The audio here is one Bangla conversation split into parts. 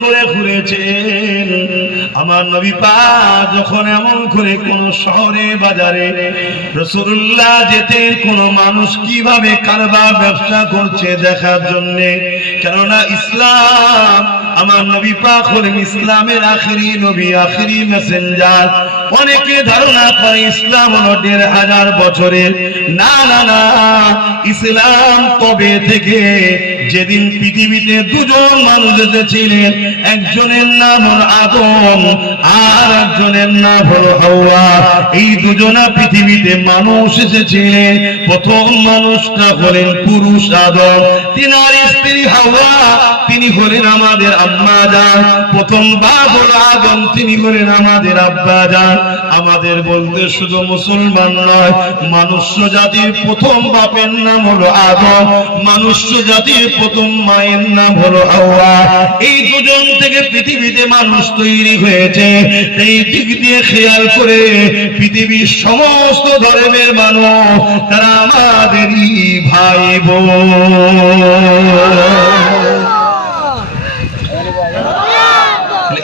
করে ঘুরেছেন। আমার নবী পাক যখন এমন করে কোন শহরে বাজারে রাসূলুল্লাহ যেতেন কোন মানুষ কিভাবে কারবার ব্যবসা করছে দেখার জন্য, কেননা ইসলাম আমার নবী পাক হলেন ইসলামের আখেরি নবী, আখেরি মেসেঞ্জার। অনেকে ধারণা করে ইসলাম হলো ১৫০০ বছরের। না না না, ইসলাম তবে থেকে যেদিন পৃথিবীতে দুজন মানুষ এসেছিলেন, একজনের নাম হলো আদম আর একজনের নাম হলো হাওয়া। এই দুজনা পৃথিবীতে মানুষ এসেছিলেন। প্রথম মানুষটা হলেন পুরুষ আদম, তিনার স্ত্রী হাওয়া, তিনি হলেন আমাদের আম্মা জান। প্রথম বাপ হলো আদম, তিনি হলেন আমাদের আব্বা জান। আমাদের বলতে শুধু মুসলমান নয়, মনুষ্য জাতির প্রথম বাপের নাম হলো আদম, মনুষ্য জাতির প্রথম মায়ের নাম হলো হাওয়া। এই দুজন থেকে পৃথিবীতে মানুষ তৈরি হয়েছে। এই দিক দিয়ে খেয়াল করে পৃথিবীর সমস্ত ধর্মের মানুষ তারা আমাদেরই ভাই বোন।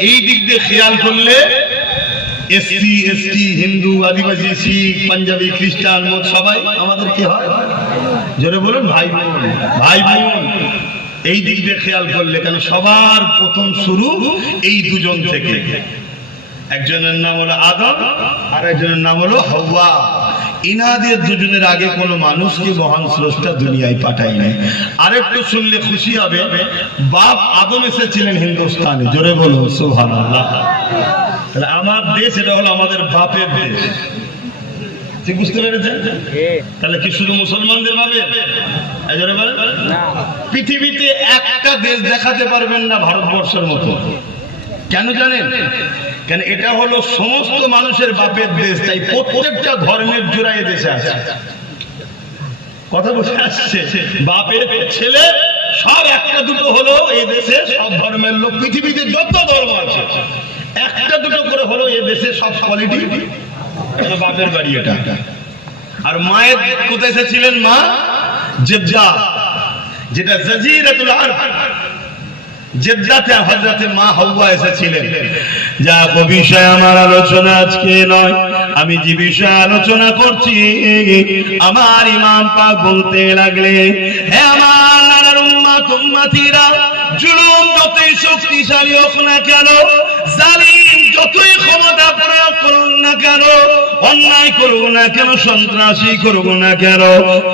এই দিক দিয়ে খেয়াল করলে এসসি এসটি, হিন্দু, আদিবাসী, শিখ, পাঞ্জাবি, খ্রিস্টান সবাই আমাদের কি হয়? জোরে বলুন, ভাই বোন। ভাই বোন এই দিক দিয়ে খেয়াল করলে, কেন সবার প্রথম শুরু এই দুজন থেকে। একজনের নাম হলো আদম আর একজনের নাম হলো হাওয়া। ইনাদের দুজনের আগে কোনো মানুষকে মহান স্রষ্টা দুনিয়ায় পাঠায় নাই। আরেকটু শুনলে খুশি হবে, বাপ আদম এসেছিলেন হিন্দুস্তানে। জোরে বলুন সুবহানাল্লাহ। তাহলে আমার দেশ, এটা হলো আমাদের বাপের দেশ। ঠিক বুঝতে পেরেছেন? তাহলে কি শুধু মুসলমানদের ভাবে? পৃথিবীতে একটা দেশ দেখাতে পারবেন না ভারতবর্ষের মতো। কেন জানেন? কেন এটা হলো সমস্ত মানুষের বাপের দেশ, তাই প্রত্যেকটা ধর্মের জোড়া এ দেশে আছে। কথা বুঝে আসছে? বাপের ছেলে সব একটা দুটো হলো এই দেশে, সব ধর্মের লোক, পৃথিবীতে যত ধর্ম আছে একটা দুটো করে হলো এই দেশে সব কোয়ালিটি বাপের বাড়ি এটা। আর মায়ের কোথায় এসেছিলেন? মা জেদ্দা, যেটা জাজিরাতুল আরব, জেদ্দাতে হযরতে মা হাওয়া এসেছিলেন। যা বিষয় আমার আলোচনা আজকে নয়, আমি যে বিষয়ে আলোচনা করছি, আমার ইমাম পাক বলতে লাগলে, হে আমার নানার উম্মত উম্মতিরা, জুলুম যতই শক্তিশালী হোক না কেন, জালিম যতই ক্ষমতা প্রয়োগ করুক না কেন, অন্যায় করুক না কেন, সন্ত্রাসী করুক না কেন,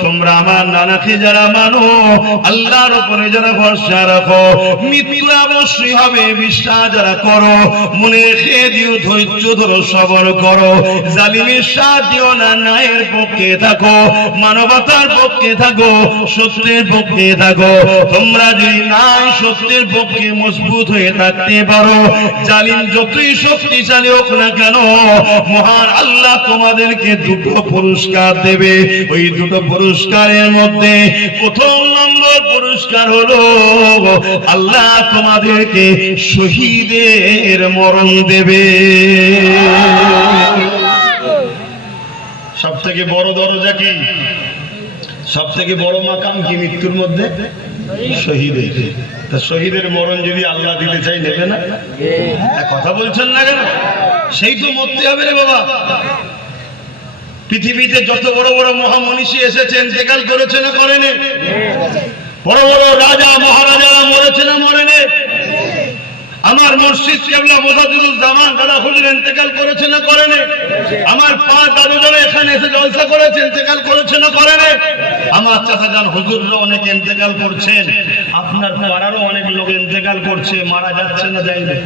তোমরা আমার নানাকে যারা মানো, আল্লাহর উপরে যারা ভরসা রাখো, মৃত্যু অবশ্যই হবে বিশ্বাস যারা করো, মনে রেখে দিও, ধৈর্য ধরো, সবর করো, জালিমের সাথ দিও না, ন্যায়ের পক্ষে থাকো, মানবতার পক্ষে থাকো, সত্যের পক্ষে থাকো। তোমরা যদি নাই সত্যের পক্ষে মজবুত হয়ে থাকতে পারো, জালিম যতই শক্তিশালী হোক না কেন, মহান আল্লাহ তোমাদেরকে দুটো পুরস্কার দেবে। ওই দুটো পুরস্কারের মধ্যে প্রথম নম্বর পুরস্কার হলো আল্লাহ তোমাদেরকে শহীদের মরণ দেবে। সব থেকে বড় দরজা কি? সব থেকে বড় মাকাম কি মৃত্যুর মধ্যে? শহীদের। তা শহীদের মরণ যদি আল্লাহ দিতে চাই, নেবে না? কথা বলছেন না কেন? সেই তো মরতে হবে রে বাবা। পৃথিবীতে যত বড় বড় মহামনীষী এসেছেন, ইন্তেকাল করেছে না করেনি? বড় বড় রাজা মহারাজারা মরেছে না মরেনি? আমার মুর্শিদ কেবলা মুজাদ্দিদুজ্জামান দাদা হুজুর ইন্তেকাল করেছে না করেনি? আমার পাঁচ দাদুজন এখানে এসে জলসা করেছে, ইন্তেকাল করেছে না করেনি? আমার চাচাজান হুজুররা অনেক ইন্তেকাল করছেন, আপনার পাড়ারও অনেক লোক ইন্তেকাল করছে, মারা যাচ্ছে না যায়নি?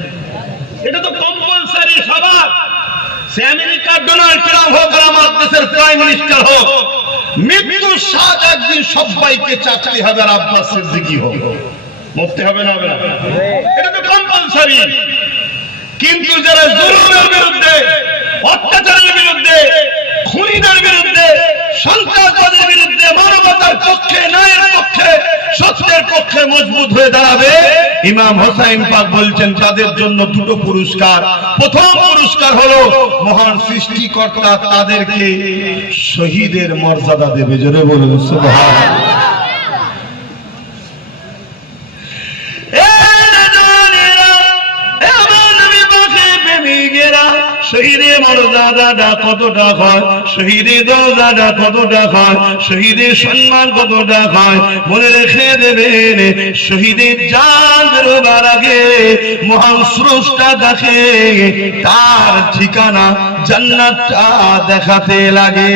এটা তো কম্পালসারি সবার। সে আমেরিকার ডোনাল্ড ট্রাম্প হোক আর আমার দেশের প্রাইম মিনিস্টার হোক, মৃত্যুর সাথ একদিন সবাইকে চাকরি হবে। আর আব্বাস সিদ্দিকী হোক, মরতে হবে না? হবে না? এটা তো কম্পালসারি। কিন্তু যারা জুলুমের বিরুদ্ধে, অত্যাচারের বিরুদ্ধে, খুনিদের বিরুদ্ধে, সন্ত্রাসবাদের বিরুদ্ধে, মানবতার পক্ষে, ন্যায়ের পক্ষে, সত্যের পক্ষে মজবুত হয়ে দাঁড়াবে, ইমাম হোসাইন পাক বলছেন তাদের জন্য দুটো পুরস্কার। প্রথম পুরস্কার হলো মহান সৃষ্টিকর্তা তাদেরকে শহীদের মর্যাদা দেবে। জোরে বলুন সুবহানাল্লাহ। শহীদের মর্যাদাটা কতটা হয়, শহীদের দরজাটা কতটা হয়, শহীদের সম্মান কতটা হয় মনে রেখে দেবেন। শহীদের জান বেরোবার আগে মহান স্রষ্টা দেখে তার ঠিকানা জান্নাতটা দেখাতে লাগে।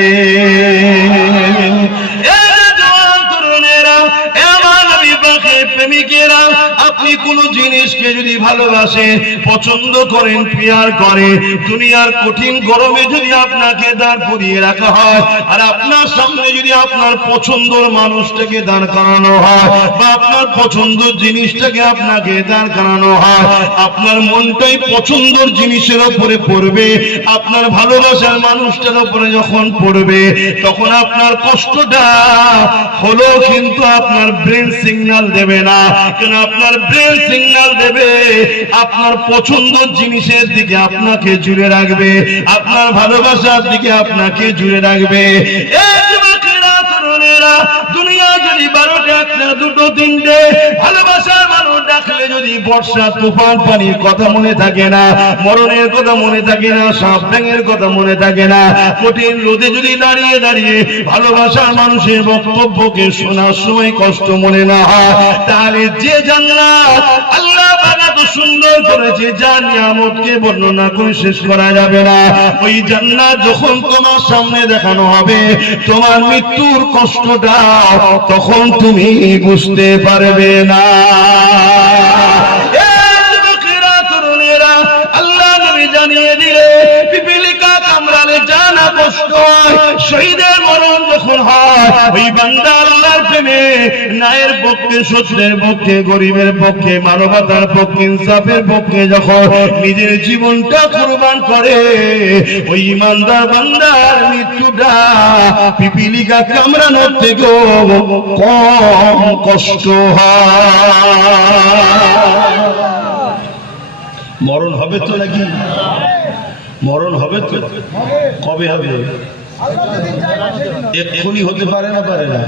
প্রেমিকেরা, আপনি কোন জিনিসকে যদি ভালোবাসেন, পছন্দ করেন, প্রিয়ার করেন, দুনিয়ার কঠিন গরমে যদি আপনাকে দাঁড় করিয়ে রাখা হয় আর আপনার সামনে যদি আপনার পছন্দের মানুষটাকে দাঁড় করানো হয় বা আপনার পছন্দের জিনিসটাকে আপনাকে দাঁড় করানো হয়, আপনার মনটাই পছন্দের জিনিসের উপরে পড়বে। আপনার ভালোবাসার মানুষটার উপরে যখন পড়বে তখন আপনার কষ্টটা হলো কিন্তু আপনার ব্রেন সিগন্যাল দেবে না। কেন আপনার ব্রেন সিগন্যাল দেবে আপনার পছন্দের জিনিসের দিকে আপনাকে জুড়ে রাখবে, আপনার ভালোবাসার দিকে আপনাকে জুড়ে রাখবে। দুনিয়া যদি 12টা, 1টা, 2টো, 3টে ভালোবাসার মানুষ ডাকলে যদি বর্ষা তুফান পানির কথা মনে থাকে না, মরণের কথা মনে থাকে না, সাপ ব্যাঙের কথা মনে থাকে না, কঠিন রোদে যদি দাঁড়িয়ে দাঁড়িয়ে ভালোবাসার মানুষের বক্তব্যকে শোনার সময় কষ্ট মনে না হয়, তাহলে যে জান্নাত আল্লাহ পাক এত সুন্দর করেছে, যার নিয়ামতকে বর্ণনা করে শেষ করা যাবে না, ওই জান্নাত যখন তোমার সামনে দেখানো হবে, তোমার মৃত্যুর কষ্টটা তখন তুমি বুঝতে পারবে না। আল্লাহ নবী জানিয়ে দিলে পিপিলিকা কামড়ালে জানা কষ্ট হয়, শহীদের মরণ যখন হয় ওই বান্দা আল্লাহর প্রেমে ন্যায়ের পক্ষে, সত্যের পক্ষে, গরিবের পক্ষে, মানবতার পক্ষে, ইনসাফের পক্ষে যখন নিজের জীবনটা কুরবান করে, ওই ইমানদার বান্দার মৃত্যুটা পিপিলিকা কামড়ানোর থেকেও কম কষ্ট হয়। মরণ হবে তো নাকি? মরণ হবে তো? কবে হবে? এক্ষুনি হতে পারে না, পারে না?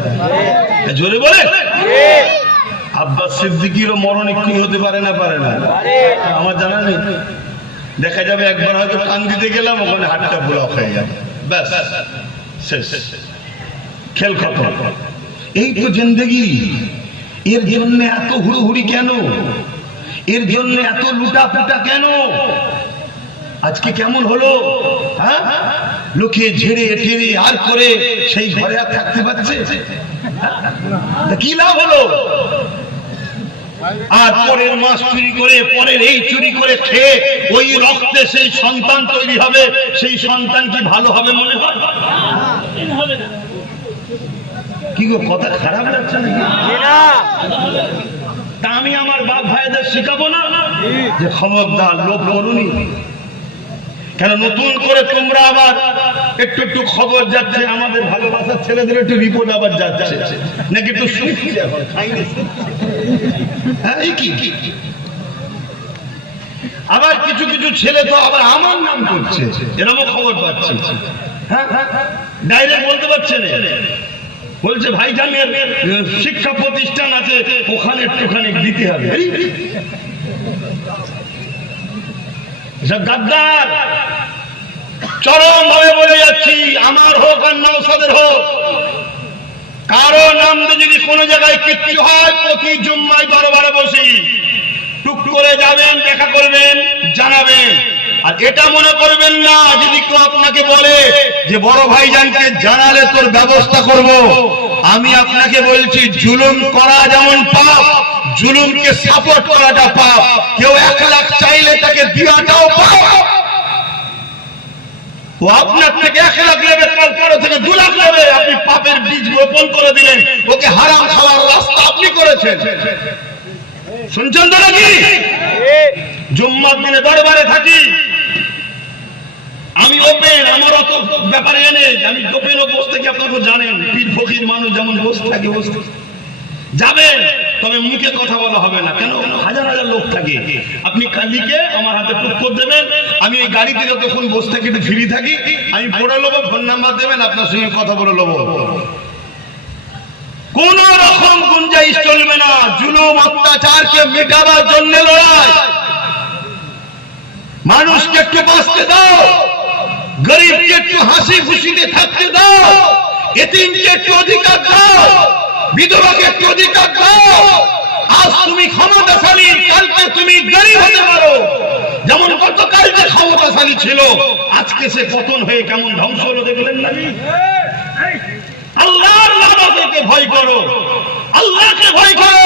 জোরে বলে। আব্বাস সিদ্দিকীরও মরণ এক্ষুনি হতে পারে না, পারে না? আমার জানা নেই। দেখা যাবে একবার হয়তো টান দিতে গেলাম, ওখানে হাতটা ব্লক হয়ে যাবে, ব্যাস শেষ, খেল খতম। এই তো জিন্দেগি। এর জন্য এত হুড়োহুড়ি কেন? এর জন্য এত লুটাপুটা কেন? আজকে কেমন হলো? হ্যাঁ, লোকে ঝেড়ে ঠেড়ে আর করে সেই ঘরে আর থাকতে পারছে? কি লাভ হলো? আর পরের মাছ চুরি করে, পরের এই চুরি করে খেয়ে ওই রক্তে সেই সন্তান তৈরি হবে, সেই সন্তান কি ভালো হবে মনে হয়? কি গো, কথা খারাপ লাগছে নাকি? তা আমি আমার বাপ ভাইদের শিখাবো না যে খবরদার লোভ করুনি? কেন নতুন করে তোমরা আবার একটু একটু খবর যাচ্ছে, আমাদের ভালোবাসার ছেলেদের একটু রিপোর্ট আবার যাচ্ছে নাকি একটু শুনছি এখন? হ্যাঁ, এই কি আবার কিছু কিছু ছেলে তো আবার আমার নাম করছে, এরকম খবর পাচ্ছি। হ্যাঁ, ডাইরেক্ট বলতে পারছে না, বলছে ভাইজানের শিক্ষা প্রতিষ্ঠান আছে, ওখানে একটুখানি দিতে হবে। গাদ্দার চরম ভাবে বলে যাচ্ছি, আমার হোক আর নওশাদের হোক, কারো নাম যদি কোনো জায়গায় কিচ্ছু হয়, প্রতি জুম্মায় 12 বসি, টুক করে যাবেন, দেখা করবেন, জানাবেন। আর এটা মনে করবেন না যদি কেউ আপনাকে বলে যে বড় ভাইজানকে জানালে তোর ব্যবস্থা করব, আমি আপনাকে বলছি জুলুম করা যেমন পাপ, জুলুমকে সাপোর্ট করাটা পাপ। কেউ 1 লাখ চাইলে তাকে দেওয়াটাও পাপ। ও আপনার থেকে 1 লাখ নেবে, কাল কারো থেকে 2 লাখ নেবে, আপনি পাপের বীজ রোপণ করে দিলেন, ওকে হারাম খাওয়ার রাস্তা আপনি করেছেন। শুনছেন তো নাকি? জুম্মার দিনে দরবারে থাকি আমি, ওপেন, আমার অত ব্যাপারে এনে আমি ওপেনও বসে থাকি, আপনারা তো জানেন, পীর ফকির মানুষ যেমন বসে থাকে, বসে যাবেন, তবে মুখে কথা বলা হবে না। কেন? হাজার হাজার লোক থাকে। আপনি লিখে আমার হাতে টুক দেবেন, আমি এই গাড়িতে যতক্ষণ বসে থাকি একটু ফ্রি থাকি, আমি পড়ে নেবো, ফোন নাম্বার দেবেন, আপনার সঙ্গে কথা বলে নেবো। কোন রকম গুঞ্জাইশ চলবে না। জুলুম অত্যাচারকে মেটাবার জন্য লড়াই। মানুষকে একটু বাঁচতে দাও। গরিবকে একটু হাসি খুশিতে থাকতে দাও, এতিমকে একটু অধিকার দাও, বিধবাকে একটু অধিকার দাও। আজ তুমি ক্ষমতাশালী, কালকে তুমি গরিব হতে পারো। যেমন গতকাল যে ক্ষমতাশালী ছিল, আজকে সে পতন হয়ে কেমন ধ্বংস হলো দেখলেন না? আল্লাহর লানতকে ভয় করো, আল্লাহকে ভয় করো,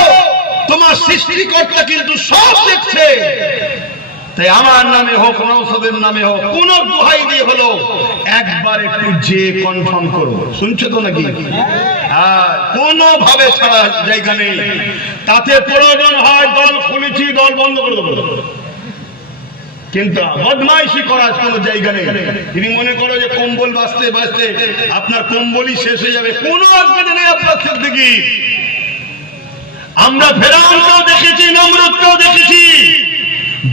তোমার সৃষ্টিকর্তা কিন্তু সব দেখছে। তাই আমার নামে হোক, নওশাদের নামে হোক, কোন দোহাই দিয়ে হলো একবার একটু যে কনফার্ম করো। শুনছো তো নাকি? হ্যাঁ, কোনো ভাবে ছাড়া জায়গা নেই। তাতে প্রয়োজন হয় দল খুলেছি, দল বন্ধ করে দেবো, কিন্তু বদমাইশি করার কোনো জায়গা নেই। তিনি মনে করো যে কম্বল বাঁচতে বাঁচতে আপনার কম্বলই শেষ হয়ে যাবে, কোনো অসুবিধা নেই আপনার সিদ্দিকী। আমরা ফেরাউনকেও দেখেছি, নমরুদকেও দেখেছি।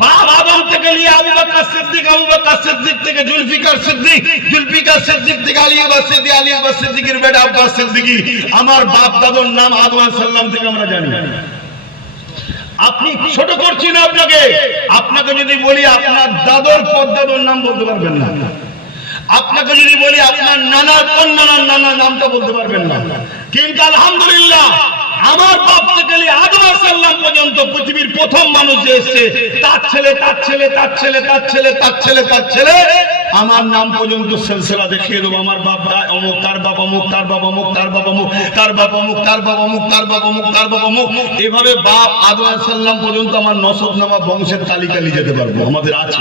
বাপ আদম থেকে নিয়ে আবু বকর সিদ্দিক, আবু বকর সিদ্দিক থেকে জুলফিকার সিদ্দিক, জুলফিকার সিদ্দিক থেকে আলী আব্বাস সিদ্দিক, আলী আব্বাস সিদ্দিকের বেটা আব্বাস সিদ্দিকী। আমার বাপ দাদুর নাম আদম আলাইহিস সালাম থেকে আমরা জানি। আপনি ছোট করছি না আপনাকে। আপনাকে যদি বলি আপনার দাদুর পরদাদুর নাম বলতে পারবেন না। আপনাকে যদি বলি আপনার নানার কোন নানার নানার নামটা বলতে পারবেন না। কিন্তু আলহামদুলিল্লাহ আমার বাপ থেকে আদম আলাইহিস সালাম পর্যন্ত পৃথিবীর প্রথম মানুষ যে এসেছে, তার ছেলে তার ছেলে তার ছেলে তার ছেলে তার ছেলে তার ছেলে, আমার নাম পর্যন্ত সিলসিলা দেখিয়ে দেবো। আমার বাপ অমুক, তার বাপ অমুক, তার বাপ অমুক, তার বাপ অমুক, তার বাপ অমুক, তার বাপ অমুক, তার বাপ অমুক, তার বাপ অমুক, এভাবে বাপ আদম আলাইহিস সালাম পর্যন্ত আমার নসবনামা বংশের তালিকা নিয়ে যেতে পারবো। আমাদের আছে,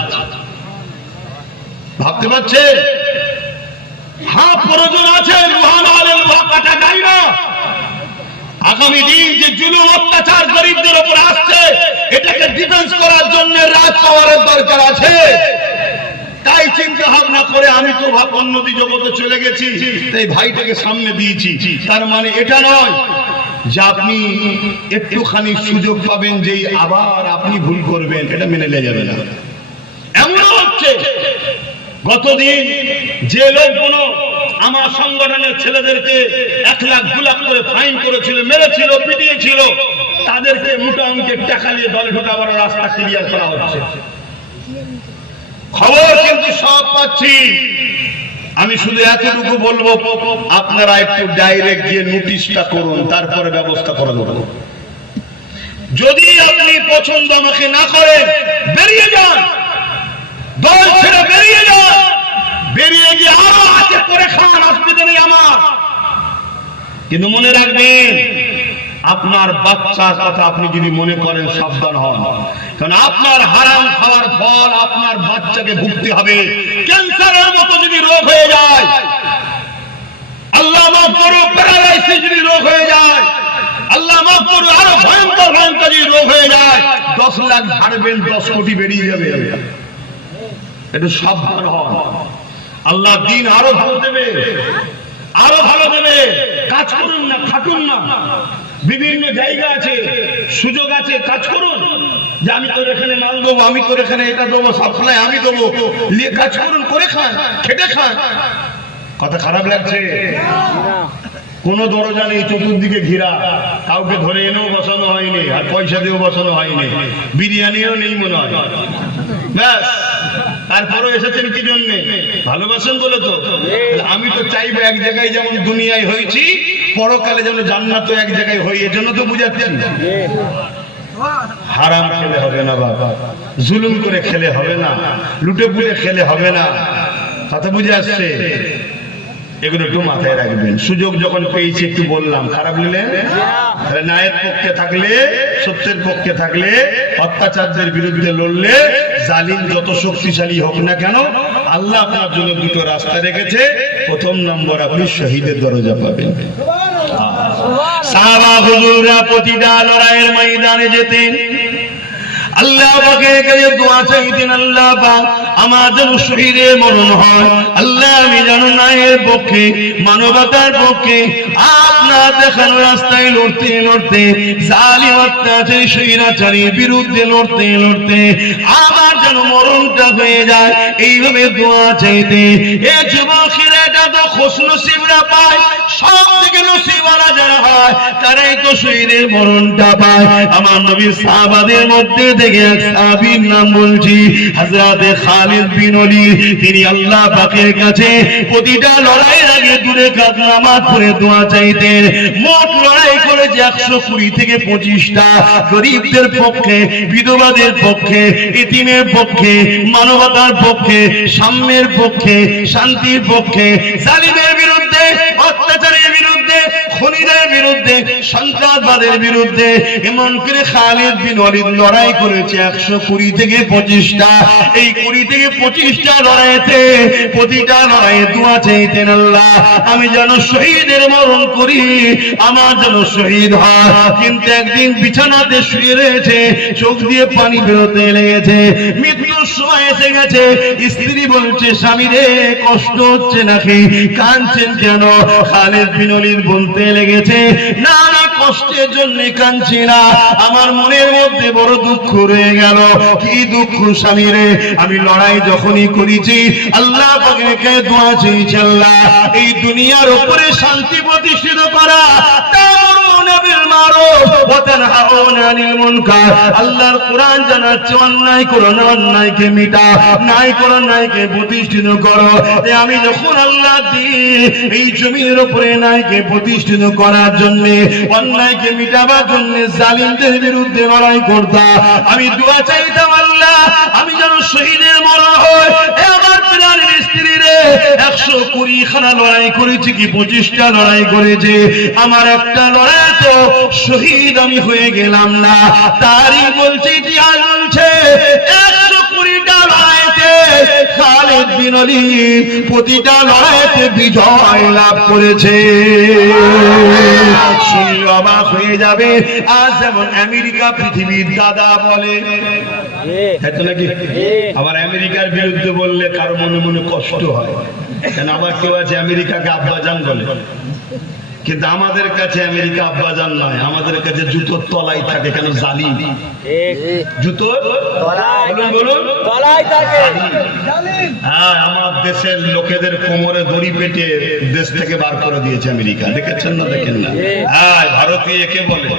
ভাবতে পারছেন? হ্যাঁ, প্রয়োজন আছে। লোহা নাহলে লোহা কাটা যায় না। আগামী দিন যে জুলুম অত্যাচার গরিবদের উপর আসছে, এটাকে ডিফেন্স করার জন্য রাজ পাওয়ারের দরকার আছে। তাই চিন্তা ভাবনা করে আমি তো অন্যদি জগতে চলে গেছি, তাই ভাইটাকে সামনে দিয়েছি। তার মানে এটা নয় যে আপনি একটুখানি সুযোগ পাবেন যেই আবার আপনি ভুল করবেন, এটা মেনে নেওয়া যাবে না। এমন হচ্ছে গতদিন যে লোকগুলো আমার সংগঠনের ছেলেদেরকে 1 লাখ 2 লাখ করে ফাইন করেছিল, মেরেছিল, পিটিয়েছিল, তাদেরকে মোটা অঙ্কের টাকা নিয়ে দলে ঢোকাবার রাস্তা ক্লিয়ার করা হচ্ছে। খবর কিন্তু সব পাচ্ছি। আমি শুধু এতটুকু বলবো, আপনারা একটু ডাইরেক্ট গিয়ে নোটিশটা করুন, তারপরে ব্যবস্থা করা যাবে। যদি আপনি পছন্দ আমাকে না করেন, বেরিয়ে যান, দল ছেড়ে বেরিয়ে যান, বেরিয়ে গিয়ে আরো আছে করে খান, অসুবিধা নেই আমার। কিন্তু মনে রাখবেন, আপনার বাচ্চার কথা আপনি যদি মনে করেন, সাবধান হন, কারণ আপনার হারাম খাওয়ার ফল আপনার বাচ্চাকে ভুগতে হবে। ক্যান্সারের মতো যদি রোগ হয়ে যায়, আল্লাহ মাফ করুক, প্যারালাইসিস যদি রোগ হয়ে যায়, আল্লাহ মাফ করুক, আরো ভয়ঙ্কর ভয়ঙ্কর যদি রোগ হয়ে যায়, 10 লাখ ঝাড়বেন, 10 কোটি বেরিয়ে যাবে। একটু সাবধান হন। আল্লাহ দিন আরো ভালো দেবে, আরো ভালো দেবে। কাজ করুন না, খাটুন না। বিভিন্ন জায়গা আছে, সুযোগ আছে, কাজ করুন। যে আমি তোর এখানে মাল দেবো, আমি তোর এখানে এটা দেবো, সাপ্লাই আমি দেবো, কাজ করুন, করে খান, খেটে খান। কথা খারাপ লাগছে? কোন দরজা নেই, চতুর্দিকে ঘিরা, কাউকে ধরে এনেও বসানো হয়নি, আর পয়সা দিয়েও বসানো হয়নি, বিরিয়ানিও নেই মনে হয়। ব্যাস, তারপরও এসেছেন কি জন্যে? ভালোবাসেন বলে তো। আমি তো চাইবো এক জায়গায় যেমন দুনিয়ায় হয়েছি, পরকালে যেন জান্নাতও এক জায়গায় হই, এজন্য তো বুঝাচ্ছেন। হারাম খেলে হবে না বাবা, জুলুম করে খেলে হবে না, লুটে পুটে খেলে হবে না। কথা বুঝে আসছে? এগুলো একটু মাথায় রাখবেন। সুযোগ যখন পেয়েছি একটু বললাম, খারাপ নিলেন? ন্যায়ের পক্ষে থাকলে, সত্যের পক্ষে থাকলে, অত্যাচারদের বিরুদ্ধে লড়লে, জালিম যত শক্তিশালী হোক না কেন, আল্লাহ আপনার জন্য দুটো রাস্তা রেখেছে। প্রথম নম্বর, আপনি শহীদের দরজা পাবেন। সাহাবা হুজুররা প্রতিটা লড়াইয়ের ময়দানে যেতেন, আল্লাহ পাকের কাছে দোয়া চাইতেন, আল্লাহ পাক আমার যেন শহীদে মরণ হয়। আল্লাহ আমি যেন ন্যায়ের পক্ষে, মানবতার পক্ষে, আপনার দেখানো রাস্তায় লড়তে লড়তে, জালিম অত্যাচারী স্বৈরাচারীর বিরুদ্ধে লড়তে লড়তে আমার যেন মরণটা হয়ে যায়। এইভাবে দোয়া চাইতে। এ যুবকেরা, এটা তো খুশনসিবরা পায়, সব থেকে নসিবওয়ালা যারা হয় তারাই তো শহীদের মরণটা পায়। আমার নবীর সাহাবাদের মধ্যে থেকে এক সাহাবীর নাম বলছি, হযরত খালিদ বিন ওলীদ। তিনি আল্লাহ পাকের কাছে প্রতিটা লড়াইয়ের আগে দূরে নামাজ পড়ে দোয়া চাইতেন। মোট লড়াই করেছে 120 থেকে 25টা, গরিবদের পক্ষে, বিধবাদের পক্ষে, এতিমের পক্ষে, মানবতার পক্ষে, সাম্যের পক্ষে, শান্তির পক্ষে, জালিমের বিরুদ্ধে, অত্যাচারের বিরুদ্ধে, খুনিদের বিরুদ্ধে, সন্ত্রাসবাদের বিরুদ্ধে। এমন করে খালিদ বিন ওলীদ লড়াই করেছে 120 থেকে 25টা। এই 20 থেকে 25টা লড়াইতে প্রতিটা লড়াইয়ে দোয়া চাইতেন, আল্লাহ আমি যেন শহীদের মরণ করি, আমার যেন শহীদ হয়। কিন্তু একদিন বিছানাতে শুয়ে রয়েছে, চোখ দিয়ে পানি বেরোতে লেগেছে, মৃত্যুর সময় এসে গেছে। স্ত্রী বলছে, স্বামী রে কষ্ট হচ্ছে নাকি, কাঁদছেন কেন? খালিদ বিন ওলীদ বলতে লেগেছে, না না কষ্টের জন্য কাঁদছি না, আমার মনের মধ্যে বড় দুঃখ রয়ে গেল। কি দুঃখ স্বামী রে? আমি লড়াই যখনই করেছি আল্লাহ পাকে দোয়া চেয়েছি, আল্লাহ এই দুনিয়ার উপরে শান্তি প্রতিষ্ঠিত করা, আল্লাহর কোরআন জানাচ্ছে অন্যায় করো না, অন্যায়কে মিটা, ন্যায় করো, ন্যায়কে প্রতিষ্ঠিত করো। আমি যখন আল্লাহ দিই এই জমির উপরে ন্যায়কে প্রতিষ্ঠিত করার জন্য, অন্যায়কে মিটাবার জন্য, জালিমদের বিরুদ্ধে লড়াই করতাম, আমি দোয়া চাইতাম আল্লাহ আমি যেন শহীদের মরণ হয়। আমার প্রাণের স্ত্রী রে 120 খানা লড়াই করেছি কি 25টা লড়াই করেছে, আমার একটা লড়াই তো শহীদ আমি হয়ে গেলাম না। তারই বলছে ইতিহাস বলছে 120টা লড়াইতে খালিদ বিন ওলীদ প্রতিটা লড়াইতে বিজয় লাভ করেছে। শুনলে অবাক হয়ে যাবে, আজ যেমন আমেরিকা পৃথিবীর দাদা বলে, নাকি আবার আমেরিকার বিরুদ্ধে বললে কারো মনে মনে কষ্ট হয়, কেন আবার কেউ আছে আমেরিকাকে আব্বাজান বলে, কিন্তু আমাদের কাছে আমেরিকা আব্বাজান নয়, আমাদের কাছে জুতোর তলায় থাকে। কেন? জালিম, জুতোর বলুন তলায় থাকে। হ্যাঁ, আমার দেশের লোকেদের কোমরে দড়ি পেটে দেশ থেকে বার করে দিয়েছে আমেরিকা, দেখেছেন না? দেখেন না? হ্যাঁ, ভারতীয় একে বলে।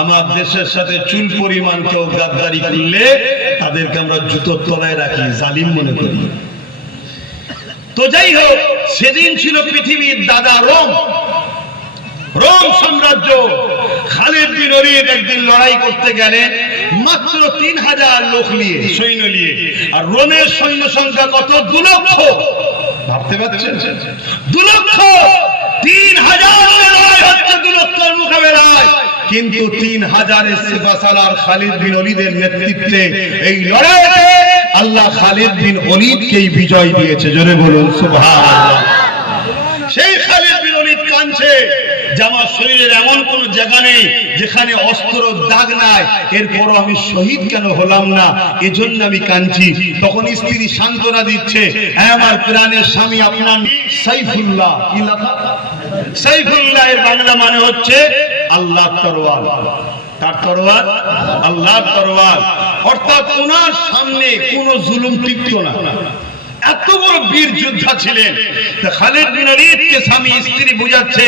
আমার দেশের সাথে চুল পরিমাণ কেউ গাদ্দারি করলে তাদেরকে আমরা জুতোর তলায় রাখি, জালিম মনে করি। তো যাই হোক, সেদিন ছিল পৃথিবীর দাদা রোম, রোম সাম্রাজ্য। খালিদ বিন ওলীদ একদিন লড়াই করতে গেলেন মাত্র 3000 লোক নিয়ে, সৈন্য নিয়ে। আর রোমের সৈন্য সংখ্যা কত? 2 লক্ষ। ভাবতে পারছেন? 2 লক্ষ, 3000 লড়াই হচ্ছে 2 লক্ষের মোকাবেলায়। কিন্তু 3000 সিপাহসালার খালিদ বিন ওলীদের নেতৃত্বে এই লড়াইয়ে আল্লাহ খালিদ বিন ওলীদকেই বিজয় দিয়েছে। জোরে বলুন সুবহানাল্লাহ। সেই খালিদ বিন ওলীদ কাঁদছে যে আমার শরীরের এমন কোন জায়গা নেই যেখানে অস্ত্র দাগ নাই, এরপরও আমি শহীদ কেন হলাম না, এজন্য আমি কাঁদছি। তখন স্ত্রী সান্ত্বনা দিচ্ছে, আমার প্রাণের স্বামী আপনার সাইফুল্লাহ। কি লেখা? সাইফুল্লাহ এর বাংলা মানে হচ্ছে আল্লাহর তরোয়াল। তার তরোয়াল আল্লাহর তরোয়াল, অর্থাৎ ওনার সামনে কোনো জুলুম টিকতো না। এত বড় বীর যোদ্ধা ছিলেন। খালিদ বিন ওলীদকে স্বামী স্ত্রী বুঝাচ্ছে,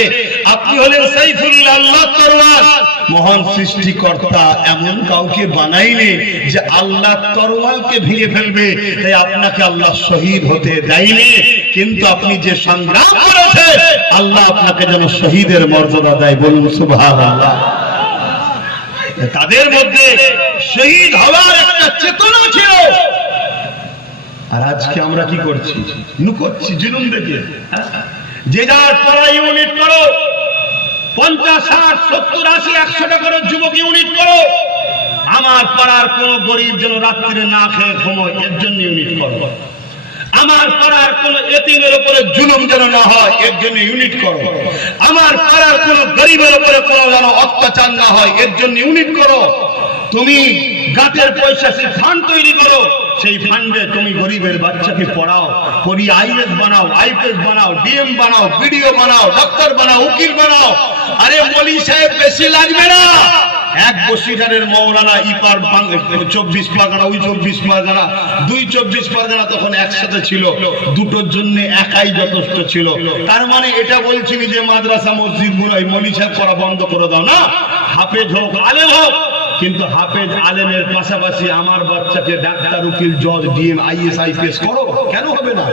আপনি হলেন সাইফুল্লাহ, আল্লাহর তরোয়াল। মহান সৃষ্টিকর্তা এমন কাউকে বানাইলে যে আল্লাহর তরোয়ালকে ভেঙে ফেলবে, তাই আপনাকে আল্লাহ শহীদ হতে দেয়নি। কিন্তু আপনি যে সংগ্রাম করেছেন, আল্লাহ আপনাকে যেন শহীদের মর্যাদা দেয়। বলুন সুবহানাল্লাহ। তাদের মধ্যে শহীদ হওয়ার একটা চেতনা ছিল। আর আজকে আমরা কি করছি? লুকোচ্ছি জুলুম দেখে। যে যার পাড়া ইউনিট করো, 50, 60, 70, 80, 100টা করে যুবক ইউনিট করো। আমার পাড়ার কোন গরিব যেন রাত্রিরে না খেয়ে ঘুমোয়, এর জন্য ইউনিট করো। আমার পাড়ার কোন এতিমের উপরে জুলুম যেন না হয়, এর জন্য ইউনিট করো। আমার পাড়ার কোন গরিবের উপরে কোনো যেন অত্যাচার না হয়, এর জন্য ইউনিট করো। তুমি গাতের পয়সা সে ফান্ড তৈরি করো, সেই ফান্ডে তুমি গরিবের বাচ্চাকে পড়াও, পড়ি আইএস বানাও, আইপিএস বানাও, ডিএম বানাও, বিডিও বানাও, ডাক্তার বানাও, উকিল বানাও। আরে মৌলী সাহেব বেশি লাগবে না, এক বসিরহাটের মৌলানা ইপার 24 পরগনা, ওই 24 পরগনা, 2 24 পরগনা তখন একসাথে ছিল, দুটোর জন্য একাই যথেষ্ট ছিল। তার মানে এটা বলছিনি যে মাদ্রাসা মসজিদ মৌলী সাহেব করা বন্ধ করে দাও না, হাফেজ হোক আলেম হোক, কিন্তু হাফেজ আলেমের পাশাপাশি আমার বাচ্চাকে ডাক্তার, উকিল, জজ, ডিএম, আইএস, আইপিএস করো, কেন হবে না?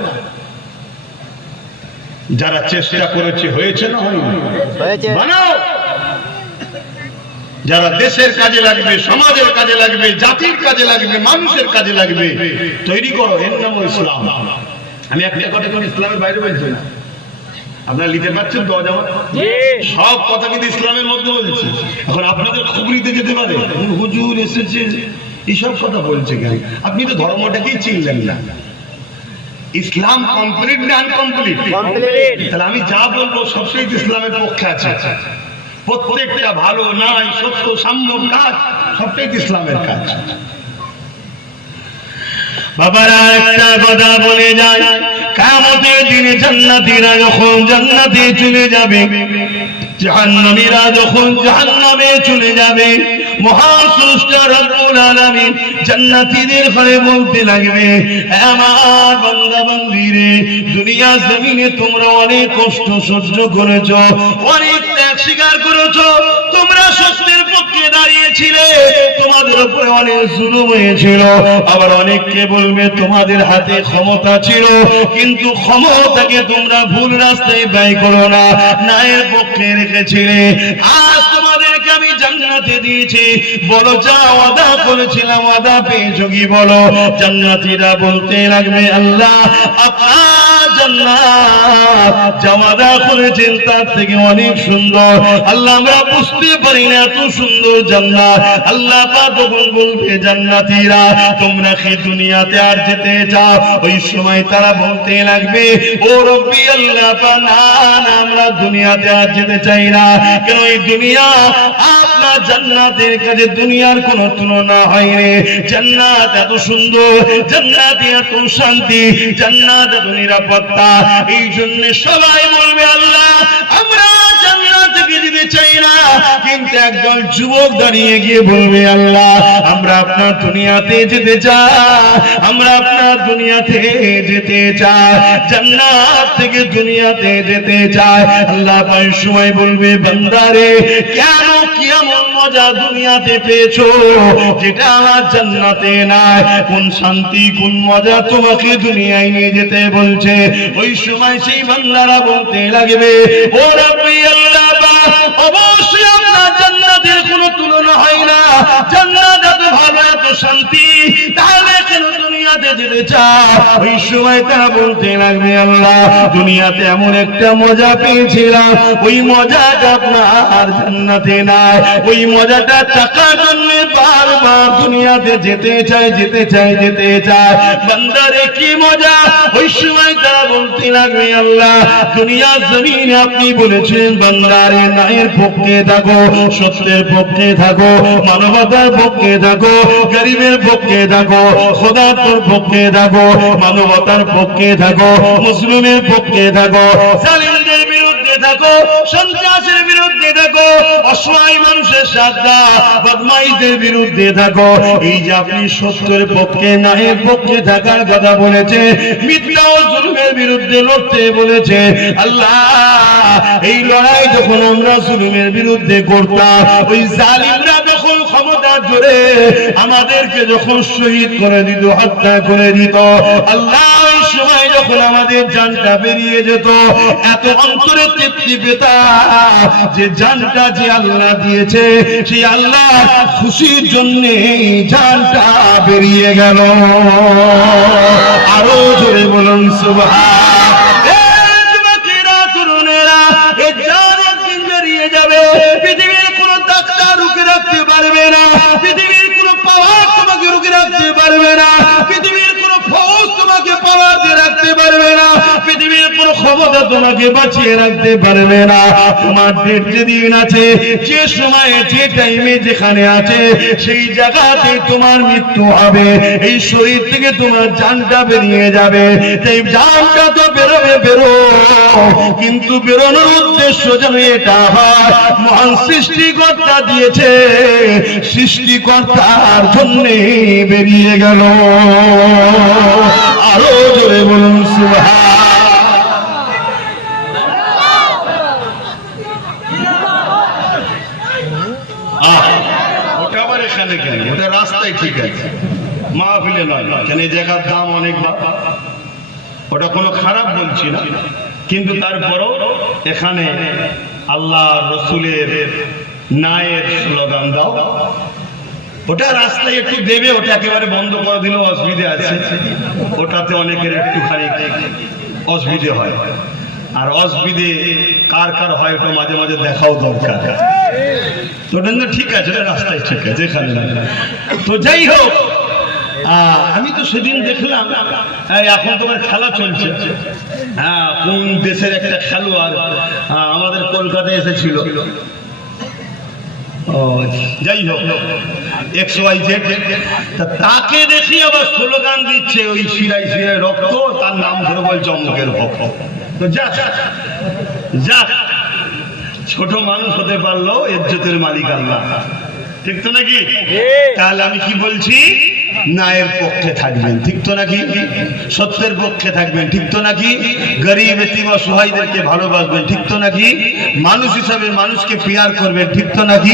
যারা চেষ্টা করেছে হয়েছে না হয়নি? বানাও। যারা দেশের কাজে লাগবে, সমাজের কাজে লাগবে, জাতির কাজে লাগবে, মানুষের কাজে লাগবে, তৈরি করো। এর নাম ইসলাম। আমি একটা কথা কোন ইসলামের বাইরে বলছি না, আপনারা লিখতে পারছেন তো? সব কথা কিন্তু ইসলামের মধ্যে বলছি। এখন আপনাদের খুবরিতে যেতে পারে, হুজুর এসেছে এইসব কথা বলছে কেন? আপনি তো ধর্মটাকেই চিনলেন না। ইসলাম কমপ্লিট না আনকমপ্লিট? তাহলে আমি যা বলবো সবটাই ইসলামের পক্ষে আছে। প্রত্যেকটা ভালো, নাই, সত্য, সাম্য কাজ সবটাই ইসলামের কাজ। বাবারা একটা কথা বলে যায়, কিয়ামতের দিনে জান্নাতীরা যখন জান্নাতে চলে যাবে, জাহান্নামীরা যখন জাহান্নামে চলে যাবে, মহান স্রষ্টা রব্বুল আলামিন জান্নাতীদের ঘরে বলতে লাগবে, আমার বান্দা বান্দীরে, দুনিয়া জমিনে তোমরা অনেক কষ্ট সহ্য করেছো, অনেক ত্যাগ স্বীকার করেছো, তোমরা সত্যের পক্ষে দাঁড়িয়েছিলে, তোমাদের উপরে অনেক জুলুম হয়েছিল। আবার অনেককে বলবে তোমাদের হাতে ক্ষমতা ছিল, কিন্তু ক্ষমতাকে তোমরা ভুল রাস্তায় ব্যয় করো না, ন্যায়ের পক্ষে রেখেছিলে। আজ তোমাদেরকে আমি জান্নাতে দিয়েছি, বলো যা ওয়াদা করেছিলাম ওয়াদা পেয়েছো কি বলো? জান্নাতীরা বলতে লাগবে, আল্লাহ আপনার জান্নাত যা ওয়াদা করেছেন তার থেকে অনেক সুন্দর। আল্লাহ আমরা বুঝতে পারি না এত সুন্দর জান্নাত। আল্লাহ পাক তখন বলবে, জান্নাতীরা তোমরা কি দুনিয়াতে আর যেতে চাও? ওই সময় তারা বলতে লাগবে, ও রব্বি আল্লাহ পাক, না না, আমরা দুনিয়াতে আর যেতে চাই না। কেন? এই দুনিয়া আপনার জান্নাতের কাছে দুনিয়ার কোনো তুলনা হয় রে। জান্নাত এত সুন্দর, জান্নাতে এত শান্তি, জান্নাত এত নিরাপত্তা। এই জন্য সবাই বলবে, আল্লাহ আমরা জান্নাতে যেতে চাই না। কিন্তু একদল যুবক দাঁড়িয়ে গিয়ে বলবে, আল্লাহ আমরা আপনার দুনিয়াতে যেতে চাই, আমরা আপনার দুনিয়াতে যেতে চাই, জান্নাত থেকে দুনিয়াতে যেতে চাই। আল্লাহ পাক সময় বলবে, বান্দারে কেন কি এমন মজা দুনিয়াতে পেয়েছো যেটা আমার জান্নাতে নাই? কোন শান্তি কোন মজা তোমাকে দুনিয়ায় নিয়ে যেতে বলছে? ওই সময় সেই বান্দারা বলতে লাগবে, ও রব্বি আল্লাহ পাক, অবশ্যই আপনার জান্নাতের কোনো তুলনা হয় না, জান্নাত এত ভালো এত শান্তি, তাহলে কেন দুনিয়াতে যেতে চাও? ওই সময় তারা বলতে লাগবে, আল্লাহ দুনিয়াতে এমন একটা মজা পেয়েছিলাম, ওই মজাটা আপনার জান্নাতে নাই। ওই মজাটা টাকার জন্য বারবার দুনিয়াতে যেতে চায়, যেতে চায়, যেতে চায়। বান্দারে কি মজা? ওই সময় তারা বলতে লাগবে, আল্লাহ দুনিয়ার জমিনে আপনি বলেছেন বান্দারে ন্যায়ের পক্ষে থাকো, সত্যের পক্ষে থাকো, মানবতার পক্ষে থাকো, গরিবের পক্ষে থাকো, খোদার পক্ষে থাকো, মানবতার পক্ষে থাকো, মুসলিমের পক্ষে থাকো, জালিমদের বিরুদ্ধে থাকো, সন্ত্রাসের বিরুদ্ধে থাকো, অসহায় মানুষের সাথে বদমাইশদের বিরুদ্ধে থাকো। এই যে আপনি সত্যের পক্ষে ন্যায়ের পক্ষে থাকার কথা বলেছে, মিথ্যা ও জুলুমের বিরুদ্ধে লড়তে বলেছে। আল্লাহ এই লড়াই যখন আমরা জুলুমের বিরুদ্ধে করতাম, ওই জালিমরা যখন ক্ষমতার জোরে আমাদেরকে যখন শহীদ করে দিত, হত্যা করে দিত, আল্লাহ ওই সময় যখন আমাদের জানটা বেরিয়ে যেত, এত অন্তরে তৃপ্তি পেতাম যে জানটা যে আল্লাহ দিয়েছে, সেই আল্লাহ খুশির জন্য জানটা বেরিয়ে গেল। আরো জোরে বলুন সুবহান। পৃথিবীর কোন ডাক্তার রুখে রাখতে পারবে না, পৃথিবীর কোন পাওয়ার তোমাকে রুখে রাখতে পারবে না, পৃথিবীর কোন ফৌজ তোমাকে পাওয়ার দিয়ে রাখতে পারবে না, পৃথিবীর কোন ক্ষমতা তোমাকে বাঁচিয়ে রাখতে পারবে না। তোমার ডেট যেদিন আছে, যে সময়ে যে টাইমে যেখানে আছে, সেই জায়গাতে তোমার মৃত্যু হবে। এই শরীর থেকে তোমার জানটা বেরিয়ে যাবে। এই জানটা তো বেরোবে, বেরো, কিন্তু বেরোনোর উদ্দেশ্য যেন এটা হয়, মহান সৃষ্টিকর্তা দিয়েছে, সৃষ্টিকর্তার জন্য বেরিয়ে গেল। আরো জোরে বলুন সুবহান। ওটা আবার এখানে কেন এই জায়গার দাম অনেক বাবা, ওটা কোনো খারাপ বলছি না, কিন্তু তারপরও এখানে আল্লাহ রসুলের নায়ের স্লোগান দাও, ওটা রাস্তায় একটু দেবে, ওটা একেবারে বন্ধ করে দিলেও অসুবিধে আছে, ওটাতে অনেকের একটুখানি অসুবিধে হয়, আর অসুবিধে কার কার হয় ওটা মাঝে মাঝে দেখাও দরকার। তো ওটা ঠিক আছে, রাস্তায় ঠিক আছে, এখানে তো যাই হোক, আমি তো সেদিন দেখলাম এখন তোমার খেলা চলছে, হ্যাঁ কোন দেশের একটা খেলোয়াড় আমাদের কলকাতায় এসেছিল, যাই হোক XYZ, তাকে দেখি আবার স্লোগান দিচ্ছে ওই শিরায় শিরায় রক্ত, তার নাম ধরে বলছে অমুকের ভক্ত। তো যা যা, ছোট মানুষ হতে পারলো ইজ্জতের মালিক আল্লাহ, ঠিক তো নাকি? তাহলে আমি কি বলছি, ন্যায়ের পক্ষে থাকবেন, ঠিক তো নাকি? সত্যের পক্ষে থাকবেন, ঠিক তো নাকি? গরিব এতিম অসহায়দেরকে ভালোবাসবেন, ঠিক তো নাকি? মানুষ হিসাবে মানুষকে পিয়ার করবেন, ঠিক তো নাকি?